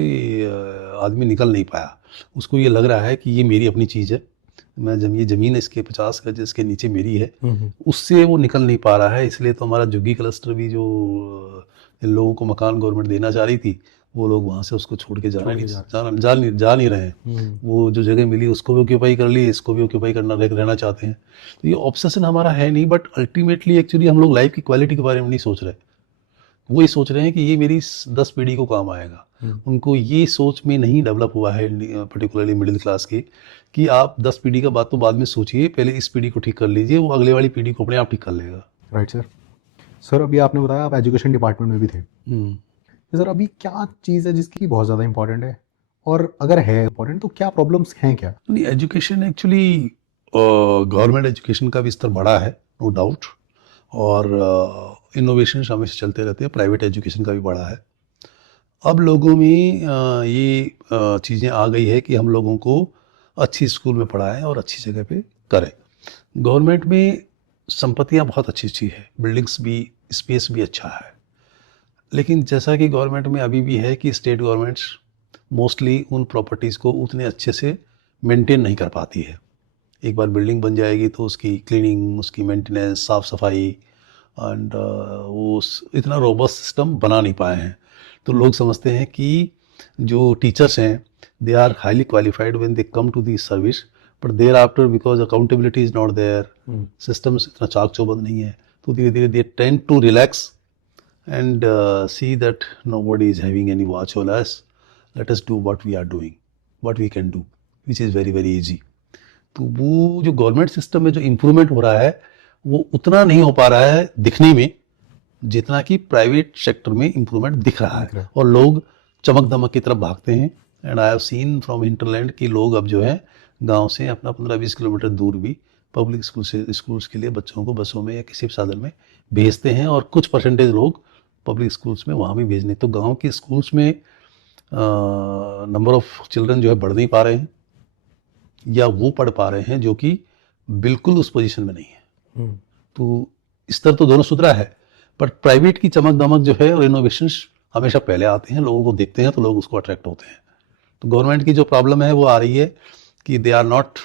आदमी निकल नहीं पाया। उसको ये लग रहा है कि ये मेरी अपनी चीज़ है, मैं ये ज़मीन इसके 50 गज इसके नीचे मेरी है, उससे वो निकल नहीं पा रहा है। इसलिए तो हमारा जुग्गी क्लस्टर भी जो इन लोगों को मकान गवर्नमेंट देना चाह रही थी, वो लोग वहाँ से उसको छोड़ के जा नहीं रहे हैं। वो जो जगह मिली उसको भी ऑक्यूपाई कर ली, इसको भी ऑक्यूपाई करना रहना चाहते हैं। तो ये ऑब्सेशन हमारा है नहीं, बट अल्टीमेटली एक्चुअली हम लोग लाइफ की क्वालिटी के बारे में नहीं सोच रहे। वो ये सोच रहे हैं कि ये मेरी 10 पीढ़ी को काम आएगा। उनको ये सोच में नहीं डेवलप हुआ है पर्टिकुलरली मिडिल क्लास की, कि आप 10 पीढ़ी का बात तो बाद में सोचिए, पहले इस पीढ़ी को ठीक कर लीजिए, वो अगले वाली पीढ़ी को अपने आप ठीक कर लेगा। Right sir. सर अभी आपने बताया आप एजुकेशन डिपार्टमेंट में भी थे, तो सर अभी क्या चीज़ है जिसकी बहुत ज़्यादा इंपॉर्टेंट है, और अगर है इंपॉर्टेंट तो क्या प्रॉब्लम्स हैं क्या? नहीं, एजुकेशन एक्चुअली गवर्नमेंट एजुकेशन का भी स्तर बड़ा है, नो डाउट, और इनोवेशन हमेशा चलते रहते हैं, प्राइवेट एजुकेशन का भी बड़ा है। अब लोगों में ये चीज़ें आ गई है कि हम लोगों को अच्छी स्कूल में पढ़ाएं और अच्छी जगह पे करें। गवर्नमेंट में संपत्तियां बहुत अच्छी अच्छी है, बिल्डिंग्स भी, स्पेस भी अच्छा है, लेकिन जैसा कि गवर्नमेंट में अभी भी है कि स्टेट गवर्नमेंट्स मोस्टली उन प्रॉपर्टीज़ को उतने अच्छे से मेंटेन नहीं कर पाती है। एक बार बिल्डिंग बन जाएगी तो उसकी क्लीनिंग, उसकी मेंटेनेंस, साफ़ सफाई एंड वो इतना रोबस्ट सिस्टम बना नहीं पाए हैं। तो लोग समझते हैं कि जो टीचर्स हैं they are highly qualified when they come to the service, but thereafter because accountability is not there, systems इतना चाक चौबंद नहीं है, तो धीरे धीरे they tend to relax and see that nobody is having any watch on us. Let us do what we are doing, what we can do, which is very very easy. तो वो जो गवर्नमेंट सिस्टम में जो improvement हो रहा है वो उतना नहीं हो पा रहा है दिखने में जितना कि प्राइवेट सेक्टर में इम्प्रूवमेंट दिख रहा है, और लोग चमक दमक की तरफ भागते हैं। And I have seen from hinterland कि लोग अब जो है गांव से अपना 15-20 किलोमीटर दूर भी पब्लिक स्कूल्स के लिए बच्चों को बसों में या किसी भी साधन में भेजते हैं, और कुछ परसेंटेज लोग पब्लिक स्कूल्स में वहाँ भी भेजने। तो गांव के स्कूल्स में नंबर ऑफ चिल्ड्रन जो है बढ़ नहीं पा रहे हैं, या वो पढ़ पा रहे हैं जो कि बिल्कुल उस पोजीशन में नहीं है। तो स्तर तो दोनों सुधरा है, पर प्राइवेट की चमक दमक जो है और इनोवेशंस हमेशा पहले आते हैं, लोगों को देखते हैं तो लोग उसको अट्रैक्ट होते हैं। तो गवर्नमेंट की जो प्रॉब्लम है वो आ रही है कि they are not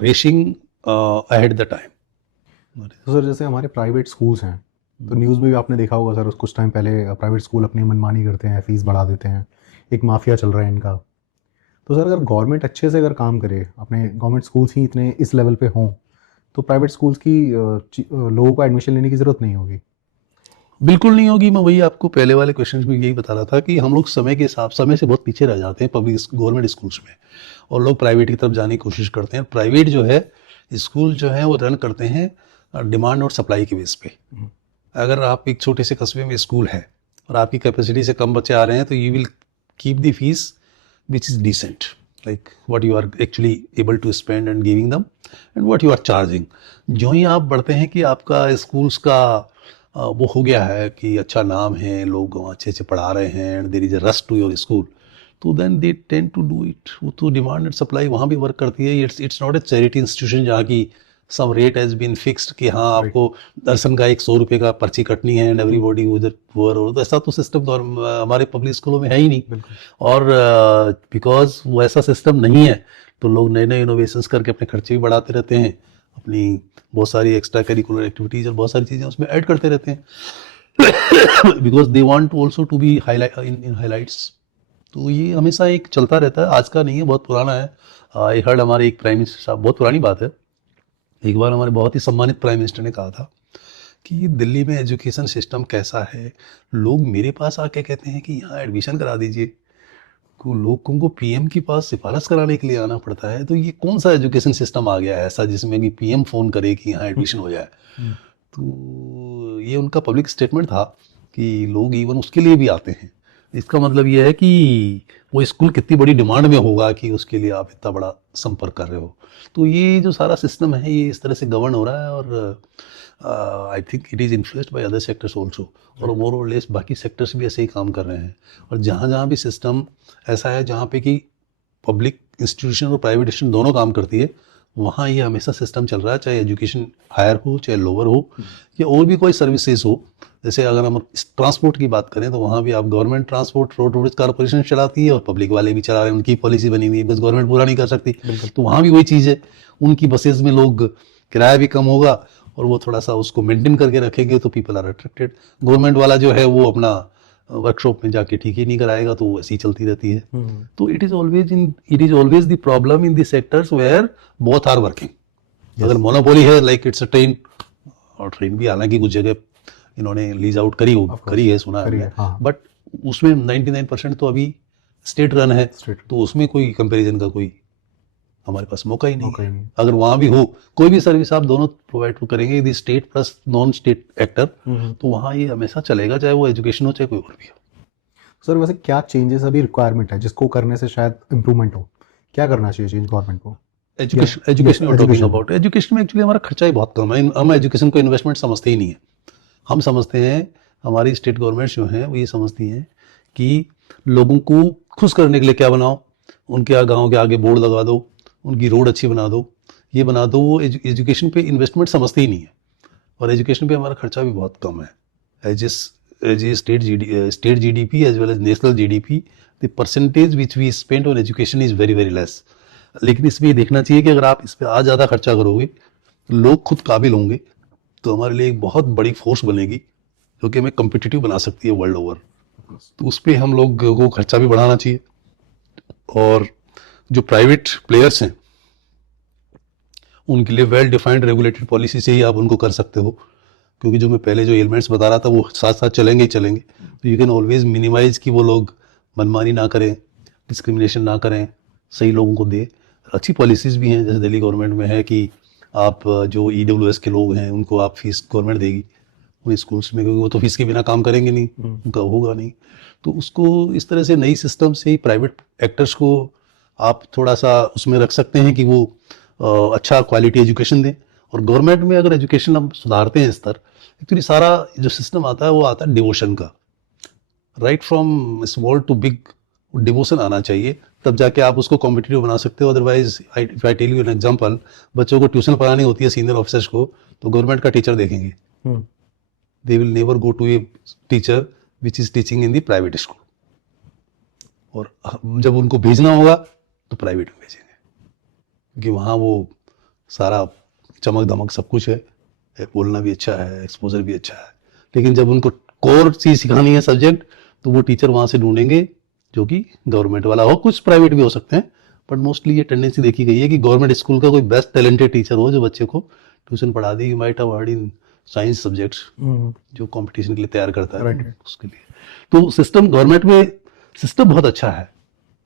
rushing ahead the time. तो सर जैसे हमारे प्राइवेट स्कूल्स हैं, तो न्यूज़ में भी आपने देखा होगा सर, कुछ टाइम पहले प्राइवेट स्कूल अपनी मनमानी करते हैं, फीस बढ़ा देते हैं, एक माफिया चल रहा है इनका। तो सर अगर गवर्नमेंट अच्छे से अगर काम करे, अपने गवर्नमेंट स्कूल्स ही इतने इस लेवल पे हों, तो प्राइवेट स्कूल्स की लोगों को एडमिशन लेने की ज़रूरत नहीं होगी। बिल्कुल नहीं होगी। मैं वही आपको पहले वाले क्वेश्चन में यही बता रहा था कि हम लोग समय के हिसाब समय से बहुत पीछे रह जाते हैं पब्लिक गवर्नमेंट स्कूल्स में, और लोग प्राइवेट की तरफ जाने की कोशिश करते हैं। प्राइवेट जो है स्कूल जो है वो रन करते हैं डिमांड और सप्लाई के बेस पे। अगर आप एक छोटे से कस्बे में स्कूल है और आपकी कैपेसिटी से कम बच्चे आ रहे हैं, तो you will keep the fees which is decent, like what you are actually able to spend and giving them and what you are charging. जो ही आप बढ़ते हैं कि आपका स्कूल्स का वो हो गया है कि अच्छा नाम है, लोग अच्छे से पढ़ा रहे हैं, and there is a rush to your school, तो then they tend to do it. वो तो डिमांड एंड सप्लाई वहाँ भी वर्क करती है। It's not a charity institution जहाँ की some rate has been fixed कि हाँ आपको दर्शन का 100 रुपये का पर्ची कटनी है एंड एवरीबॉडी उधर और ऐसा तो सिस्टम हमारे पब्लिक स्कूलों में है ही नहीं। और बिकॉज वो ऐसा सिस्टम नहीं है तो लोग नए नए इनोवेशंस करके अपने खर्चे भी बढ़ाते रहते हैं, अपनी बहुत सारी एक्स्ट्रा करिकुलर एक्टिविटीज़ और बहुत सारी चीज़ें उसमें ऐड करते रहते हैं because they want to also to be in highlights. तो ये हमेशा एक चलता रहता है, आज का नहीं है, बहुत पुराना है। आई हर्ड हमारे एक प्राइम मिनिस्टर साहब, बहुत पुरानी बात है, एक बार हमारे बहुत ही सम्मानित प्राइम मिनिस्टर ने कहा था कि दिल्ली में एजुकेशन सिस्टम कैसा है, लोग मेरे पास आके कहते हैं कि यहाँ एडमिशन करा दीजिए, को लोगों को पीएम के पास सिफारिश कराने के लिए आना पड़ता है। तो ये कौन सा एजुकेशन सिस्टम आ गया है ऐसा जिसमें कि पीएम फ़ोन करे कि यहाँ एडमिशन हो जाए। तो ये उनका पब्लिक स्टेटमेंट था कि लोग इवन उसके लिए भी आते हैं। इसका मतलब ये है कि वो स्कूल कितनी बड़ी डिमांड में होगा कि उसके लिए आप इतना बड़ा संपर्क कर रहे हो। तो ये जो सारा सिस्टम है ये इस तरह से गवर्न हो रहा है, और I think it is influenced by other sectors also, और मोर और लेस बाकी सेक्टर्स भी ऐसे ही काम कर रहे हैं। और जहाँ जहाँ भी सिस्टम ऐसा है जहाँ पे कि पब्लिक इंस्टीट्यूशन और प्राइवेट इंस्टीट्यूशन दोनों काम करती है, वहाँ ये हमेशा सिस्टम चल रहा है, चाहे एजुकेशन हायर हो चाहे लोअर हो या और भी कोई सर्विसेज हो। जैसे अगर हम ट्रांसपोर्ट की बात करें तो वहाँ भी आप government transport road road corporation चलाती है और पब्लिक वाले भी चला रहे हैं, उनकी पॉलिसी बनी हुई है, बस गवर्नमेंट पूरा नहीं कर सकती। तो वहाँ भी वही चीज़ है, उनकी बसेज में लोग किराया भी कम होगा और वो थोड़ा सा उसको मेंटेन करके रखेंगे तो पीपल आर अट्रैक्टेड। गवर्नमेंट वाला जो है वो अपना वर्कशॉप में जाके ठीक ही नहीं कराएगा, तो वो ऐसी चलती रहती है। तो it is always the problem in the sectors where both are working. अगर मोनोपोली है, लाइक इट्स अ ट्रेन, और ट्रेन भी हालांकि कुछ जगह इन्होंने लीज आउट करी है सुना है, बट उसमें 99% तो अभी स्टेट रन है, तो उसमें कोई कंपैरिजन का कोई हमारे पास मौका ही नहीं है। अगर वहां भी हो कोई भी सर्विस आप दोनों प्रोवाइड करेंगे, यदि state plus non state actor, तो वहाँ ये हमेशा चलेगा, चाहे वो एजुकेशन हो चाहे कोई और भी हो। सर वैसे क्या चेंजेस अभी रिक्वायरमेंट है जिसको करने से शायद इम्प्रूवमेंट हो, क्या करना चाहिए चेंज गवर्नमेंट को? एजुकेशन टॉकिंग अबाउट एजुकेशन में एक्चुअली हमारा खर्चा ही बहुत कम है। हम एजुकेशन को इन्वेस्टमेंट समझते ही नहीं है। हम समझते हैं, हमारी स्टेट गवर्नमेंट्स जो हैं वो ये समझती हैं कि लोगों को खुश करने के लिए क्या बनाओ, उनके गाँव के आगे बोर्ड लगा दो, उनकी रोड अच्छी बना दो, ये बना दो। वो एजुकेशन पे इन्वेस्टमेंट समझते ही नहीं है, और एजुकेशन पे हमारा खर्चा भी बहुत कम है। As a state GDP as well as national GDP, the percentage which we spend on education is very very less. लेकिन इसमें ये देखना चाहिए कि अगर आप इस पर आज ज़्यादा खर्चा करोगे तो लोग खुद काबिल होंगे, तो हमारे लिए एक बहुत बड़ी फोर्स बनेगी जो कि हमें कम्पिटिटिव बना सकती है वर्ल्ड ओवर। तो उस पर हम लोग को खर्चा भी बढ़ाना चाहिए। और जो प्राइवेट प्लेयर्स हैं उनके लिए वेल डिफाइंड रेगुलेटेड पॉलिसी से ही आप उनको कर सकते हो, क्योंकि जो मैं पहले जो एलिमेंट्स बता रहा था वो साथ साथ चलेंगे ही चलेंगे। तो यू कैन ऑलवेज मिनिमाइज कि वो लोग मनमानी ना करें, डिस्क्रिमिनेशन ना करें, सही लोगों को दे। अच्छी पॉलिसीज़ भी हैं, जैसे दिल्ली गवर्नमेंट में है कि आप जो EWS के लोग हैं उनको आप फीस गवर्नमेंट देगी उन स्कूल्स में, क्योंकि वो तो फीस के बिना काम करेंगे नहीं, उनका होगा नहीं। तो उसको इस तरह से नई सिस्टम से ही प्राइवेट एक्टर्स को आप थोड़ा सा उसमें रख सकते हैं कि वो अच्छा क्वालिटी एजुकेशन दें। और गवर्नमेंट में अगर एजुकेशन हम सुधारते हैं स्तर, एक्चुअली सारा जो सिस्टम आता है वो आता है डिवोशन का, right from small to big devotion आना चाहिए, तब जाके आप उसको कॉम्पिटिटिव बना सकते हो। Otherwise if I tell you an example, बच्चों को ट्यूशन पढ़ानी होती है सीनियर ऑफिसर्स को, तो गवर्नमेंट का टीचर देखेंगे, they will never go to a teacher which is teaching in the private school. और जब उनको भेजना होगा तो प्राइवेट में भेजेंगे, क्योंकि वहाँ वो सारा चमक धमक सब कुछ है, बोलना भी अच्छा है, एक्सपोजर भी अच्छा है। लेकिन जब उनको कोर चीज़ सिखानी है सब्जेक्ट, तो वो टीचर वहाँ से ढूंढेंगे जो कि गवर्नमेंट वाला हो, कुछ प्राइवेट भी हो सकते हैं, बट मोस्टली ये टेंडेंसी देखी गई है कि गवर्नमेंट स्कूल का कोई बेस्ट टैलेंटेड टीचर हो जो बच्चे को ट्यूशन पढ़ा दे। You might have heard in science subjects जो कंपटीशन के लिए तैयार करता है, उसके लिए। तो सिस्टम गवर्नमेंट में सिस्टम बहुत अच्छा है,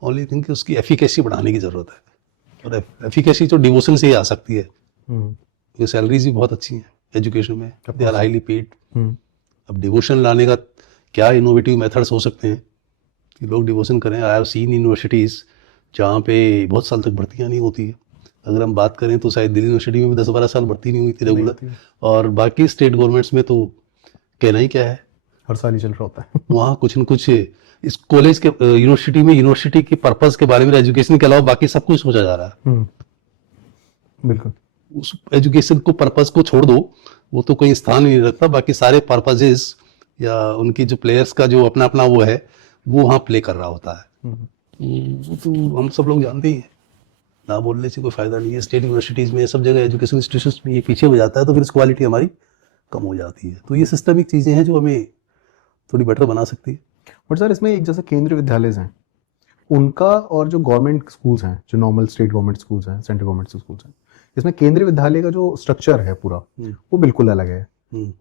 ओनली थिंग कि उसकी एफिकेसी बढ़ाने की जरूरत है। और एफिकेसी तो डिवोशन से ही आ सकती है, क्योंकि सैलरीज भी बहुत अच्छी हैं एजुकेशन में, दे आर हाईली पेड। अब डिवोशन लाने का क्या इनोवेटिव मेथड्स हो सकते हैं कि लोग डिवोशन करें। आई हैव सीन यूनिवर्सिटीज़ जहाँ पे बहुत साल तक भर्तियाँ नहीं होती है। अगर हम बात करें तो शायद दिल्ली यूनिवर्सिटी में भी 10-12 साल भर्ती नहीं हुई थी रेगुलर, और बाकी स्टेट गवर्नमेंट्स में तो कहना ही क्या है, हर साल ही चल रहा होता है। वहाँ कुछ न कुछ इस कॉलेज के यूनिवर्सिटी में यूनिवर्सिटी के पर्पस के बारे में, एजुकेशन के अलावा बाकी सब कुछ सोचा जा रहा है। बिल्कुल, उस एजुकेशन को पर्पस को छोड़ दो, वो तो कोई स्थान नहीं रखता, बाकी सारे पर्पजेस या उनकी जो प्लेयर्स का जो अपना अपना वो है वो वहाँ प्ले कर रहा होता है। वो तो हम सब लोग जानते ही हैं, ना बोलने से कोई फायदा नहीं है। स्टेट यूनिवर्सिटीज़ में, सब जगह एजुकेशन इंस्टीट्यूशंस में ये पीछे हो जाता है, तो फिर क्वालिटी हमारी कम हो जाती है। तो ये सिस्टमिक चीज़ें हैं जो हमें थोड़ी बेटर बना सकती है। बट सर इसमें एक जैसे केंद्रीय विद्यालय हैं उनका और जो गवर्नमेंट स्कूल्स हैं, जो नॉर्मल स्टेट गवर्नमेंट स्कूल्स हैं, सेंट्रल गवर्नमेंट स्कूल्स हैं, इसमें केंद्रीय विद्यालय का जो स्ट्रक्चर है पूरा वो बिल्कुल अलग है,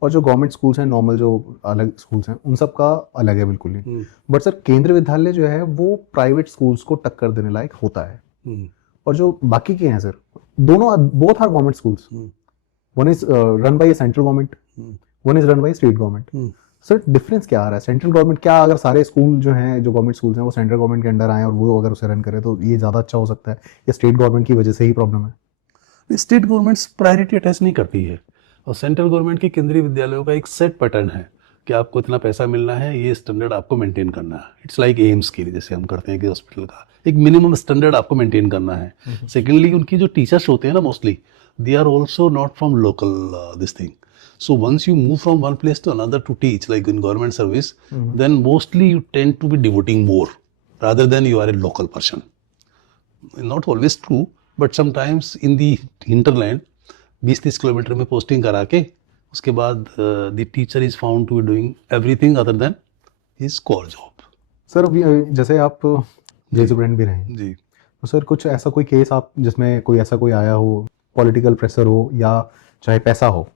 और जो गवर्नमेंट स्कूल्स हैं, नॉर्मल जो अलग स्कूल्स हैं, उन सब का अलग है बिल्कुल ही। बट सर केंद्रीय विद्यालय जो है वो प्राइवेट स्कूल्स को टक्कर देने लायक होता है। और जो बाकी के हैं सर, दोनों both are government schools, one is run by central government, one is run by state government. Sir difference क्या आ रहा है? सेंट्रल गवर्नमेंट क्या, अगर सारे स्कूल जो हैं, जो गवर्नमेंट स्कूल्स हैं, वो सेंट्रल गवर्नमेंट के अंडर आए और वो अगर उसे रन करे तो ये ज़्यादा अच्छा हो सकता है, या स्टेट गवर्नमेंट की वजह से ही प्रॉब्लम है? स्टेट गवर्नमेंट्स प्रायोरिटी अटैच नहीं करती है, और सेंट्रल गवर्नमेंट के केंद्रीय विद्यालयों का एक सेट पैटर्न है कि आपको इतना पैसा मिलना है, ये स्टैंडर्ड आपको मेंटेन करना है। इट्स लाइक एम्स के लिए जैसे हम करते हैं कि हॉस्पिटल का एक मिनिमम स्टैंडर्ड आपको मेंटेन करना है। सेकेंडली, उनकी जो टीचर्स होते हैं ना, mostly they are also not from local this thing. So once you move from one place to another to teach, like in government service, then mostly you tend to be devoting more rather than you are a local person. Not always true, but sometimes in the hinterland 20-30 kilometre में posting करा के उसके बाद the teacher is found to be doing everything other than his core job. Sir अभी जैसे आप jail सुप्रेंट भी रहे हैं, जी, तो सर कुछ ऐसा कोई केस आप जिसमें कोई ऐसा कोई आया हो, पॉलिटिकल प्रेशर हो या चाहे पैसा हो,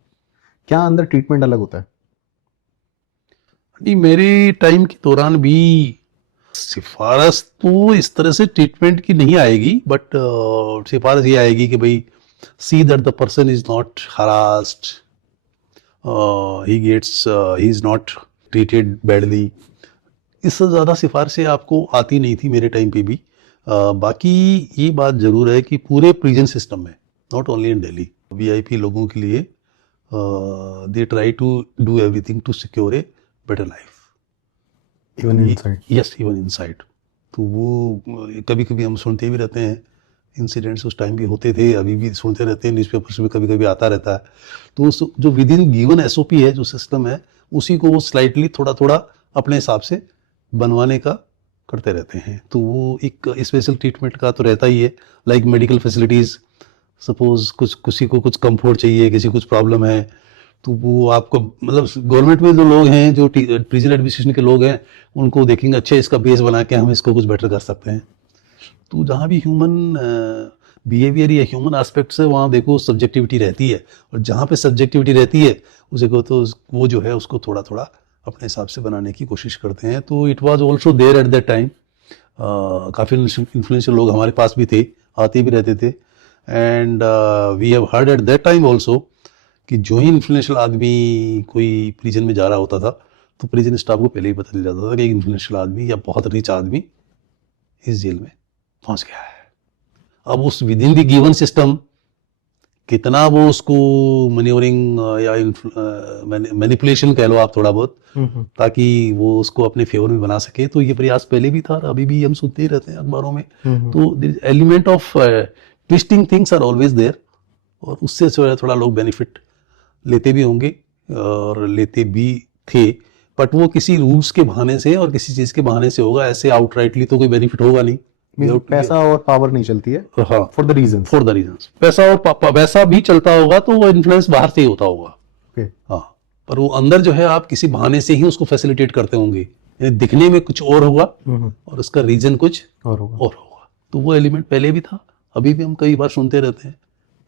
क्या अंदर ट्रीटमेंट अलग होता है? नहीं, मेरे टाइम के दौरान भी सिफारिश तो इस तरह से ट्रीटमेंट की नहीं आएगी, बट सिफारिश ये आएगी कि भाई see that the person is not harassed, he is not treated badly. इससे ज़्यादा सिफारिशें आपको आती नहीं थी मेरे टाइम पे भी। बाकी ये बात ज़रूर है कि पूरे प्रिजन सिस्टम में, not only in Delhi, VIP लोगों के लिए they try to do everything to secure a better life, even inside? Yes, even inside. तो वो कभी कभी हम सुनते भी रहते हैं, इंसिडेंट्स उस टाइम भी होते थे, अभी भी सुनते रहते हैं, न्यूज़पेपर्स में कभी कभी आता रहता है। तो उस जो विद इन गिवन एसओपी है, जो सिस्टम है, उसी को वो स्लाइटली थोड़ा थोड़ा अपने हिसाब से बनवाने का करते रहते हैं। तो वो एक स्पेशल ट्रीटमेंट का तो रहता ही है, लाइक मेडिकल फैसिलिटीज़। सपोज कुछ किसी को कुछ कंफर्ट चाहिए, किसी को कुछ प्रॉब्लम है, तो वो आपको मतलब गवर्नमेंट में जो लोग हैं, जो प्रिजन एडमिनिस्ट्रेशन के लोग हैं, उनको देखेंगे अच्छा इसका बेस बना के हम इसको कुछ बेटर कर सकते हैं। तो जहाँ भी ह्यूमन बिहेवियर या ह्यूमन एस्पेक्ट्स है, वहाँ देखो सब्जेक्टिविटी रहती है, और जहाँ पे सब्जेक्टिविटी रहती है उसे को तो वो जो है उसको थोड़ा थोड़ा अपने हिसाब से बनाने की कोशिश करते हैं। तो it was also there at that time. काफ़ी इन्फ्लुएंशियल लोग हमारे पास भी थे, आते भी रहते थे, and we have heard at that time also कि जो ही इन्फ्लुएंशियल आदमी कोई प्रिजन में जा रहा होता था, तो प्रिजन स्टाफ को पहले ही पता चल जाता था कि एक इन्फ्लुएंशियल आदमी या बहुत रिच आदमी इस जेल में पहुंच गया है। अब उस with in the given system कितना वो उसको मैन्योरिंग या मैनिपुलेशन कह लो आप थोड़ा बहुत, ताकि वो उसको अपने फेवर में बना सके, तो ये प्रयास पहले भी था और अभी भी हम सुनते ही रहते हैं अखबारों में। तो element of twisting things are always there, और उससे थोड़ा लोग बेनिफिट लेते भी होंगे और लेते भी थे, बट वो किसी रूल्स के बहाने से और किसी चीज़ के बहाने से होगा, ऐसे आउटराइटली तो कोई बेनिफिट होगा नहीं। पैसा और पावर नहीं चलती है, हाँ, फॉर द रीजंस। पैसा और पैसा भी चलता होगा तो वो इन्फ्लुएंस बाहर से ही होता होगा। हाँ, पर वो अंदर जो है आप किसी बहाने से ही उसको फैसिलिटेट करते होंगे, दिखने में कुछ और होगा और उसका रीजन कुछ और होगा। तो वो एलिमेंट पहले भी था, अभी भी हम कई बार सुनते रहते हैं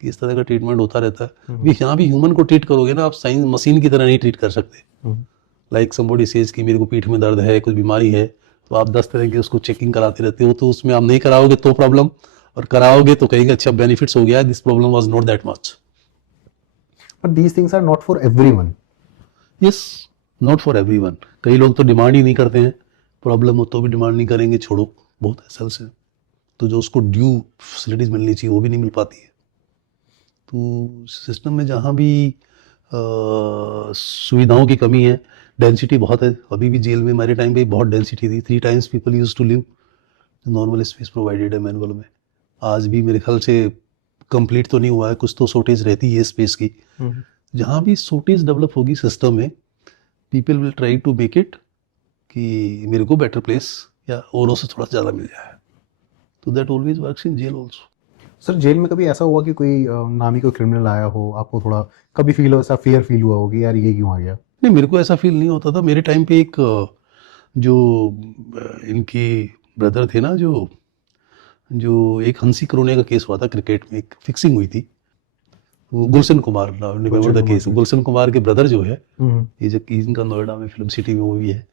कि इस तरह का ट्रीटमेंट होता रहता है। भी यहाँ भी ह्यूमन को ट्रीट करोगे ना आप, साइंस मशीन की तरह नहीं ट्रीट कर सकते। लाइक समबडी सेज कि मेरे को पीठ में दर्द है, कुछ बीमारी है, तो आप 10 तरह की उसको चेकिंग कराते रहते हो, तो उसमें आप नहीं कराओगे तो प्रॉब्लम, और कराओगे तो कहेंगे अच्छा बेनिफिट्स हो गया, this problem was not that much. But these things are not for everyone. Yes, not for everyone. कई लोग तो डिमांड ही नहीं करते हैं, प्रॉब्लम हो तो भी डिमांड नहीं करेंगे, छोड़ो बहुत एसल्स है, तो जो उसको ड्यू फैसिलिटीज मिलनी चाहिए वो भी नहीं मिल पाती है। तो सिस्टम में जहाँ भी सुविधाओं की कमी है, डेंसिटी बहुत है, अभी भी जेल में हमारे टाइम पे बहुत डेंसिटी थी, 3 times people use to live, normal space provided है मैनुअल में। आज भी मेरे ख्याल से कंप्लीट तो नहीं हुआ है, कुछ तो शॉर्टेज रहती है स्पेस की। जहाँ भी शॉर्टेज डेवलप होगी सिस्टम में, people will try to make it कि मेरे को बेटर प्लेस या औरों से थोड़ा ज़्यादा मिल जाए। तो that always works in jail also. Sir jail में कभी ऐसा हुआ कि कोई नामी कोई क्रिमिनल आया हो, आपको थोड़ा कभी फील हो, ऐसा फियर फील हुआ होगी यार ये क्यों आ गया? नहीं, मेरे को ऐसा फील नहीं होता था। मेरे टाइम पे एक जो इनके ब्रदर थे ना, जो एक हंसी करोने का केस हुआ था क्रिकेट में, एक फिक्सिंग हुई थी, वो Gulshan Kumar, remember the case. Gulshan Kumar के ब्रदर जो है, ये जो इनका नोएडा में फिल्म सिटी में वो भी है,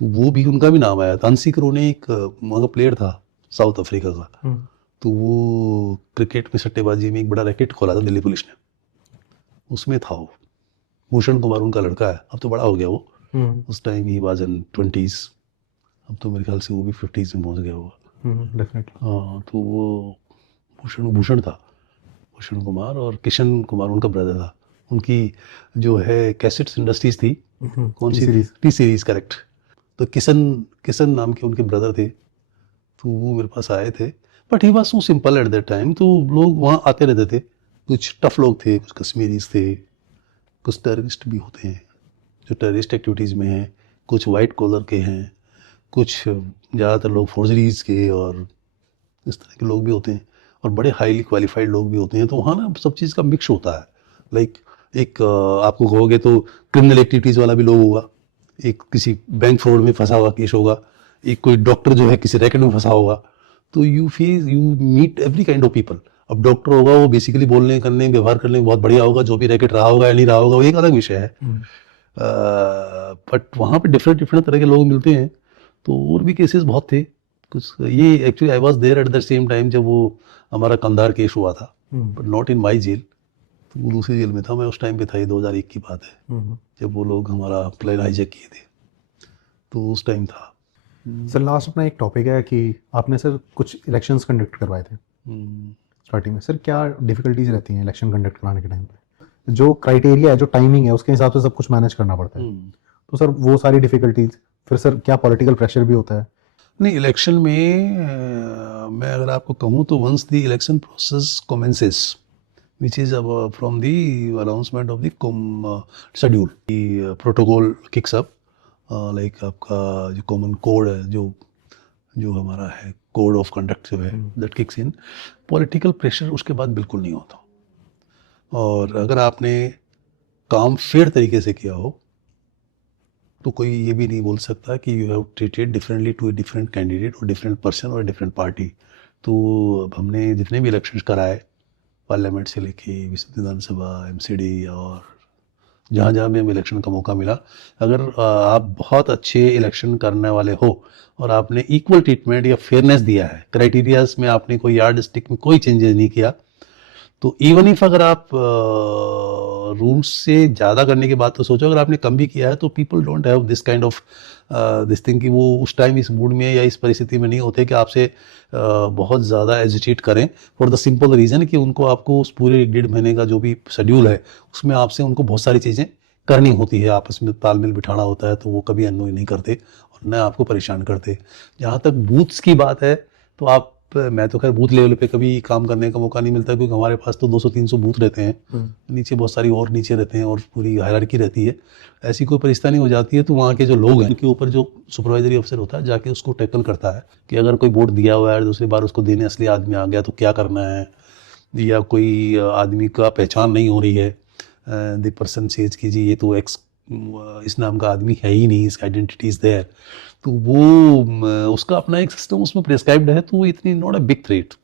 तो वो भी उनका भी नाम आया था। हंसी करोने एक वहाँ का प्लेयर था साउथ अफ्रीका का, तो वो क्रिकेट में सट्टेबाजी में एक बड़ा रैकेट खोला था दिल्ली पुलिस ने, उसमें था वो। भूषण कुमार उनका लड़का है, अब तो बड़ा हो गया वो, उस time he was in 20s, अब तो मेरे ख्याल से वो भी 50s में पहुंच गया होगा। डेफिनेटली। हाँ, तो वो भूषण था, भूषण कुमार, और किशन कुमार उनका ब्रदर था। उनकी जो है कैसेट्स इंडस्ट्रीज थी, कौन सी थी? सीरीज। T series, correct. तो किशन किशन नाम के उनके ब्रदर थे, तो वो मेरे पास आए थे। But he was so simple eight that time, तो लोग वहाँ आते रहते थे। कुछ टफ लोग थे, कुछ कश्मीरीज थे, कुछ टेररिस्ट भी होते हैं जो टेररिस्ट एक्टिविटीज़ में हैं, कुछ वाइट कॉलर के हैं, कुछ ज़्यादातर लोग फोर्जरीज के और इस तरह के लोग भी होते हैं, और बड़े हाईली क्वालिफाइड लोग भी होते हैं। तो वहाँ ना सब चीज़ का मिक्स होता है। लाइक एक आपको कहोगे तो क्रिमिनल एक्टिविटीज़ वाला भी लोग होगा, एक किसी बैंक फ्रॉड में फंसा हुआ केस होगा, एक कोई डॉक्टर जो है किसी रैकेट में फंसा होगा। तो you meet every kind of people. अब डॉक्टर होगा वो बेसिकली बोलने करने व्यवहार करने में बहुत बढ़िया होगा, जो भी रैकेट रहा होगा या नहीं रहा होगा वो एक अलग विषय है। बट वहाँ पे डिफरेंट डिफरेंट तरह के लोग मिलते हैं। तो और भी केसेस बहुत थे कुछ। ये actually I was there at the same time जब वो हमारा कंधार केस हुआ था, but not in my jail. तो वो दूसरी जेल में था, मैं उस टाइम पे था, ये 2001 की बात है, जब वो लोग हमारा प्लेन हाईजैक किए थे, तो उस टाइम था। सर लास्ट अपना एक टॉपिक है कि आपने सर कुछ इलेक्शंस कंडक्ट करवाए थे स्टार्टिंग में। सर क्या डिफिकल्टीज रहती हैं इलेक्शन कंडक्ट कराने के टाइम पे? जो क्राइटेरिया है, जो टाइमिंग है, उसके हिसाब से सब कुछ मैनेज करना पड़ता है। तो सर वो सारी डिफिकल्टीज, फिर सर क्या पॉलिटिकल प्रेशर भी होता है? नहीं, इलेक्शन में मैं अगर आपको कहूँ तो once the election process commences, which is from the announcement of the schedule, the protocol kicks up, like आपका जो कॉमन कोड है, जो जो हमारा है कोड ऑफ कंडक्ट जो है, that kicks in. Political pressure उसके बाद बिल्कुल नहीं होता। और अगर आपने काम फेयर तरीके से किया हो तो कोई ये भी नहीं बोल सकता कि you have treated differently to a different candidate और डिफरेंट पर्सन और डिफरेंट पार्टी। तो अब हमने जितने भी इलेक्शंस कराए, पार्लियामेंट से लेके विधानसभा, एमसीडी, और जहाँ जहाँ भी हमें इलेक्शन का मौका मिला, अगर आप बहुत अच्छे इलेक्शन करने वाले हो और आपने इक्वल ट्रीटमेंट या फेयरनेस दिया है, क्राइटेरियाज में आपने कोई यार्ड स्टिक में कोई चेंजेस नहीं किया, तो इवन इफ अगर आप रूल्स से ज़्यादा करने की बात तो सोचो, अगर आपने कम भी किया है तो people don't have this kind of this thing कि वो उस टाइम इस मूड में या इस परिस्थिति में नहीं होते कि आपसे बहुत ज़्यादा एजिटेट करें, फॉर द सिंपल रीज़न कि उनको आपको उस पूरे 1.5 महीने का जो भी शेड्यूल है उसमें आपसे उनको बहुत सारी चीज़ें करनी होती है, आपस में तालमेल बिठाना होता है, तो वो कभी अननोई नहीं करते और न आपको परेशान करते। जहाँ तक बूथ्स की बात है तो आप, मैं तो खैर बूथ लेवल पे कभी काम करने का मौका नहीं मिलता, क्योंकि हमारे पास तो 200-300 बूथ रहते हैं, नीचे बहुत सारी और नीचे रहते हैं और पूरी हायरार्की रहती है। ऐसी कोई परेशानी हो जाती है तो वहाँ के जो लोग हैं उनके ऊपर जो सुपरवाइजरी अफसर होता है जाके उसको टैकल करता है कि अगर कोई वोट दिया हुआ है दूसरी बार उसको देने असली आदमी आ गया तो क्या करना है, या कोई आदमी का पहचान नहीं हो रही है, द पर्सन सेज कि जी ये तो एक्स इस नाम का आदमी है ही नहीं, इसका आइडेंटिटी इज देयर, तो वो उसका अपना एक सिस्टम उसमें प्रेस्क्राइब्ड है, तो इतनी नॉट अ बिग थ्रेट।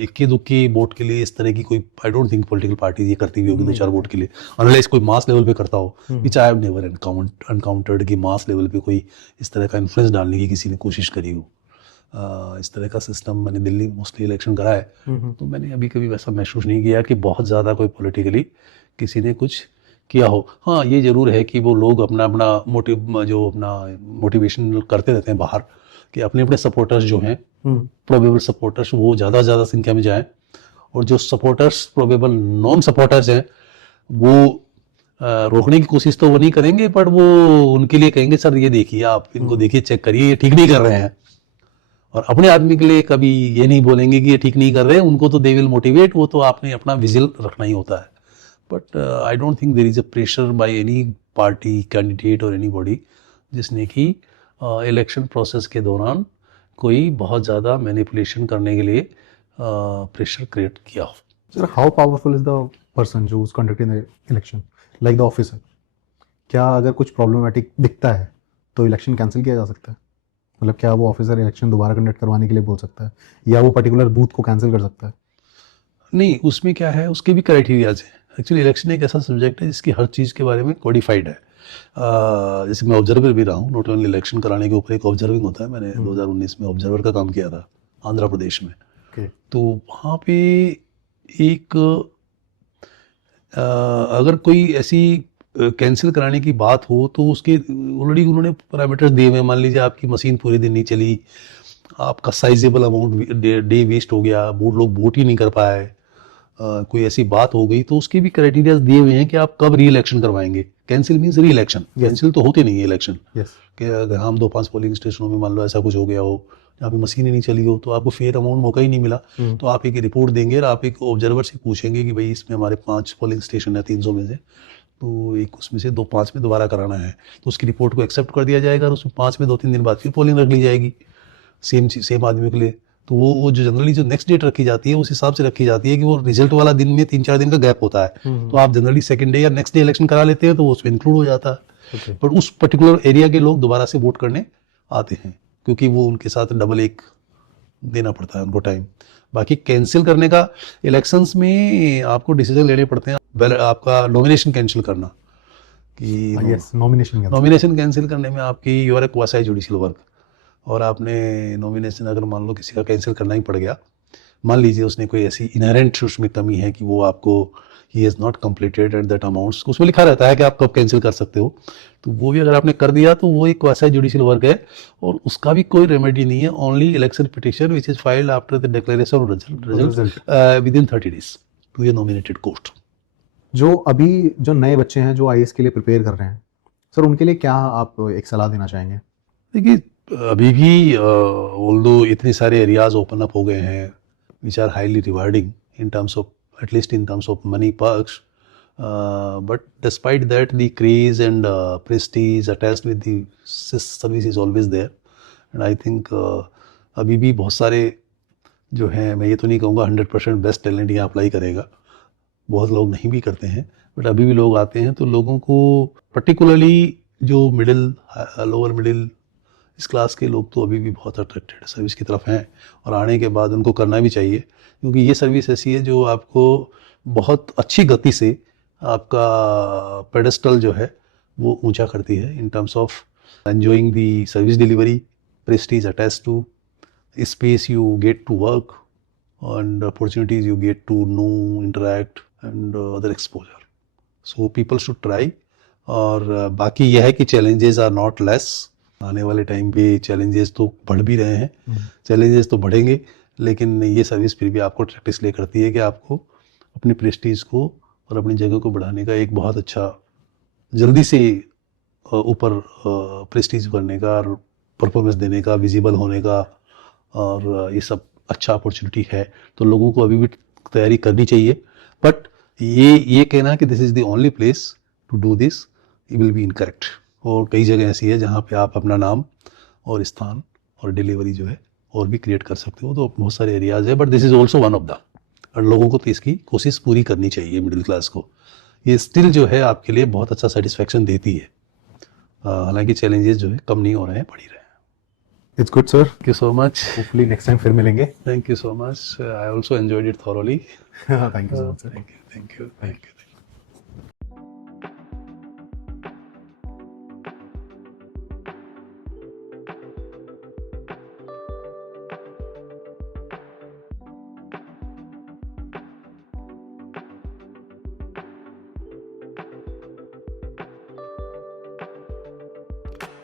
इक्की दुक्की वोट के लिए इस तरह की कोई, आई डोंट थिंक पॉलिटिकल पार्टी ये करती हुई होगी 2-4 वोट के लिए, अनलेस कोई मास लेवल पे करता हो, विच आई हैव नेवर एनकाउंटर्ड कि मास लेवल पे कोई इस तरह का इन्फ्लुएंस डालने की किसी ने कोशिश करी हो। इस तरह का सिस्टम मैंने दिल्ली मोस्टली इलेक्शन करा है, तो मैंने अभी कभी वैसा महसूस नहीं किया कि बहुत ज़्यादा कोई पॉलिटिकली किसी ने कुछ किया हो। हाँ, ये ज़रूर है कि वो लोग अपना अपना मोटिवेशन करते रहते हैं बाहर कि अपने अपने सपोर्टर्स जो हैं, प्रोबेबल सपोर्टर्स, वो ज़्यादा से ज़्यादा संख्या में जाएं, और जो सपोर्टर्स प्रोबेबल नॉन सपोर्टर्स हैं वो रोकने की कोशिश तो वो नहीं करेंगे, पर वो उनके लिए कहेंगे सर ये देखिए, आप इनको देखिए, चेक करिए, ये ठीक नहीं कर रहे हैं। और अपने आदमी के लिए कभी ये नहीं बोलेंगे कि ये ठीक नहीं कर रहे हैं, उनको तो दे विल मोटिवेट, वो तो आपने अपना विजिल रखना ही होता है। But I don't think there is a pressure by any party candidate और एनीबॉडी जिसने कि इलेक्शन प्रोसेस के दौरान कोई बहुत ज़्यादा मैनिपुलेशन करने के लिए प्रेशर क्रिएट किया हो। Sir how powerful is the person जो is conducting the election, like the officer? क्या अगर कुछ प्रॉब्लमेटिक दिखता है तो इलेक्शन कैंसिल किया जा सकता है? मतलब क्या वो ऑफिसर इलेक्शन दोबारा कंडक्ट करवाने के लिए बोल सकता है, या वो पर्टिकुलर बूथ को कैंसिल कर सकता है? नहीं, उसमें क्या है, उसके भी क्राइटेरियाज हैं। एक्चुअली इलेक्शन एक ऐसा सब्जेक्ट है जिसकी हर चीज़ के बारे में कोडिफाइड है। जैसे मैं ऑब्जर्वर भी रहा हूँ, नॉट ओनली इलेक्शन कराने के ऊपर एक ऑब्जर्विंग होता है, मैंने 2019 में ऑब्जर्वर का काम किया था आंध्र प्रदेश में। तो वहाँ पे एक अगर कोई ऐसी कैंसिल कराने की बात हो तो उसके ऑलरेडी उन्होंने पैरामीटर्स दिए हुए हैं। मान लीजिए आपकी मशीन पूरे दिन नहीं चली, आपका साइजेबल अमाउंट डे वेस्ट हो गया, लोग वोट ही नहीं कर पाए, कोई ऐसी बात हो गई, तो उसके भी क्राइटेरिया दिए हुए हैं कि आप कब री इलेक्शन करवाएंगे। कैंसिल मीन्स री इलेक्शन, कैंसिल तो होते नहीं है इलेक्शन। यस, कि अगर हम 2-5 पोलिंग स्टेशनों में मान लो ऐसा कुछ हो गया हो जहाँ पे मशीन ही नहीं चली हो, तो आपको फेयर अमाउंट मौका ही नहीं मिला, तो आप एक रिपोर्ट देंगे और आप एक ऑब्जर्वर से पूछेंगे कि भाई इसमें हमारे 5 पोलिंग स्टेशन है 300 में से, तो एक उसमें से 5 में दोबारा कराना है, तो उसकी रिपोर्ट को एक्सेप्ट कर दिया जाएगा और उसमें 5 में 2-3 दिन बाद फिर पोलिंग रख ली जाएगी सेम आदमी के लिए। तो वो जो जनरली जो नेक्स्ट डेट रखी जाती है उस हिसाब से रखी जाती है कि वो रिजल्ट वाला दिन में 3-4 दिन का गैप होता है, तो आप जनरली सेकंड डे या नेक्स्ट डे इलेक्शन करा लेते हैं, तो वो उसमें इंक्लूड हो जाता है। पर उस पर्टिकुलर एरिया के लोग दोबारा से वोट करने आते हैं, क्योंकि वो उनके साथ डबल एक देना पड़ता है उनको टाइम। बाकी कैंसिल करने का इलेक्शंस में आपको डिसीजन लेने पड़ते हैं। आपका नॉमिनेशन कैंसिल करना, कि यस, नॉमिनेशन कैंसिल करने में आपकी यूआर क्वासी जुडिशियल वर्क, और आपने नॉमिनेशन अगर मान लो किसी का कैंसिल करना ही पड़ गया, मान लीजिए उसने कोई ऐसी इनहेरेंट उसमें कमी है कि वो आपको he has not completed at that amounts, उसमें लिखा रहता है कि आप कब कैंसिल कर सकते हो, तो वो भी अगर आपने कर दिया तो वो एक क्वासी जुडिशियल वर्क है और उसका भी कोई रेमेडी नहीं है। Only election petition which is filed after the declaration of result within 30 days to a nominated court. जो अभी जो नए बच्चे हैं जो आईएएस के लिए प्रिपेयर कर रहे हैं, सर उनके लिए क्या आप एक सलाह देना चाहेंगे? देखिए, अभी भी ऑल्दो इतने सारे एरियाज ओपन अप हो गए हैं which are highly rewarding in terms of at least in terms of money perks, but despite that the craze and prestige attached with the service is always there, and I think अभी भी बहुत सारे जो हैं, मैं ये तो नहीं कहूँगा 100% बेस्ट टैलेंट यहाँ अप्लाई करेगा, बहुत लोग नहीं भी करते हैं, बट अभी भी लोग आते हैं। तो लोगों को पर्टिकुलरली जो मिडिल लोअर मिडिल इस क्लास के लोग तो अभी भी बहुत अट्रैक्टेड सर्विस की तरफ हैं, और आने के बाद उनको करना भी चाहिए, क्योंकि ये सर्विस ऐसी है जो आपको बहुत अच्छी गति से आपका पेडेस्टल जो है वो ऊंचा करती है in terms of enjoying the service delivery, prestige attached to space you get to work and opportunities you get to know, interact and other exposure. So people should try. और बाकी यह है कि challenges are not less. आने वाले time पे challenges तो बढ़ भी रहे हैं, challenges तो बढ़ेंगे, लेकिन ये सर्विस फिर भी आपको प्रैक्टिस ले करती है कि आपको अपनी प्रेस्टीज को और अपनी जगह को बढ़ाने का एक बहुत अच्छा, जल्दी से ऊपर प्रेस्टीज करने का और परफॉर्मेंस देने का, विजिबल होने का, और ये सब अच्छा अपॉर्चुनिटी है। तो लोगों को अभी भी तैयारी करनी चाहिए, बट ये कहना कि this is the only place to do this will be incorrect. और कई जगह ऐसी है जहाँ पे आप अपना नाम और स्थान और डिलीवरी जो है और भी क्रिएट कर सकते हो, तो बहुत सारे एरियाज है, but this is also one of the, और लोगों को तो इसकी कोशिश पूरी करनी चाहिए। मिडिल क्लास को ये स्टिल जो है आपके लिए बहुत अच्छा सेटिस्फैक्शन देती है, हालांकि चैलेंजेस जो है कम नहीं हो रहे हैं, बढ़ ही रहे हैं। It's good sir, thank you so much, hopefully next time फिर मिलेंगे। Thank you so much, I also enjoyed it thoroughly. Thank you so much sir. Thank you, thank you, thank you.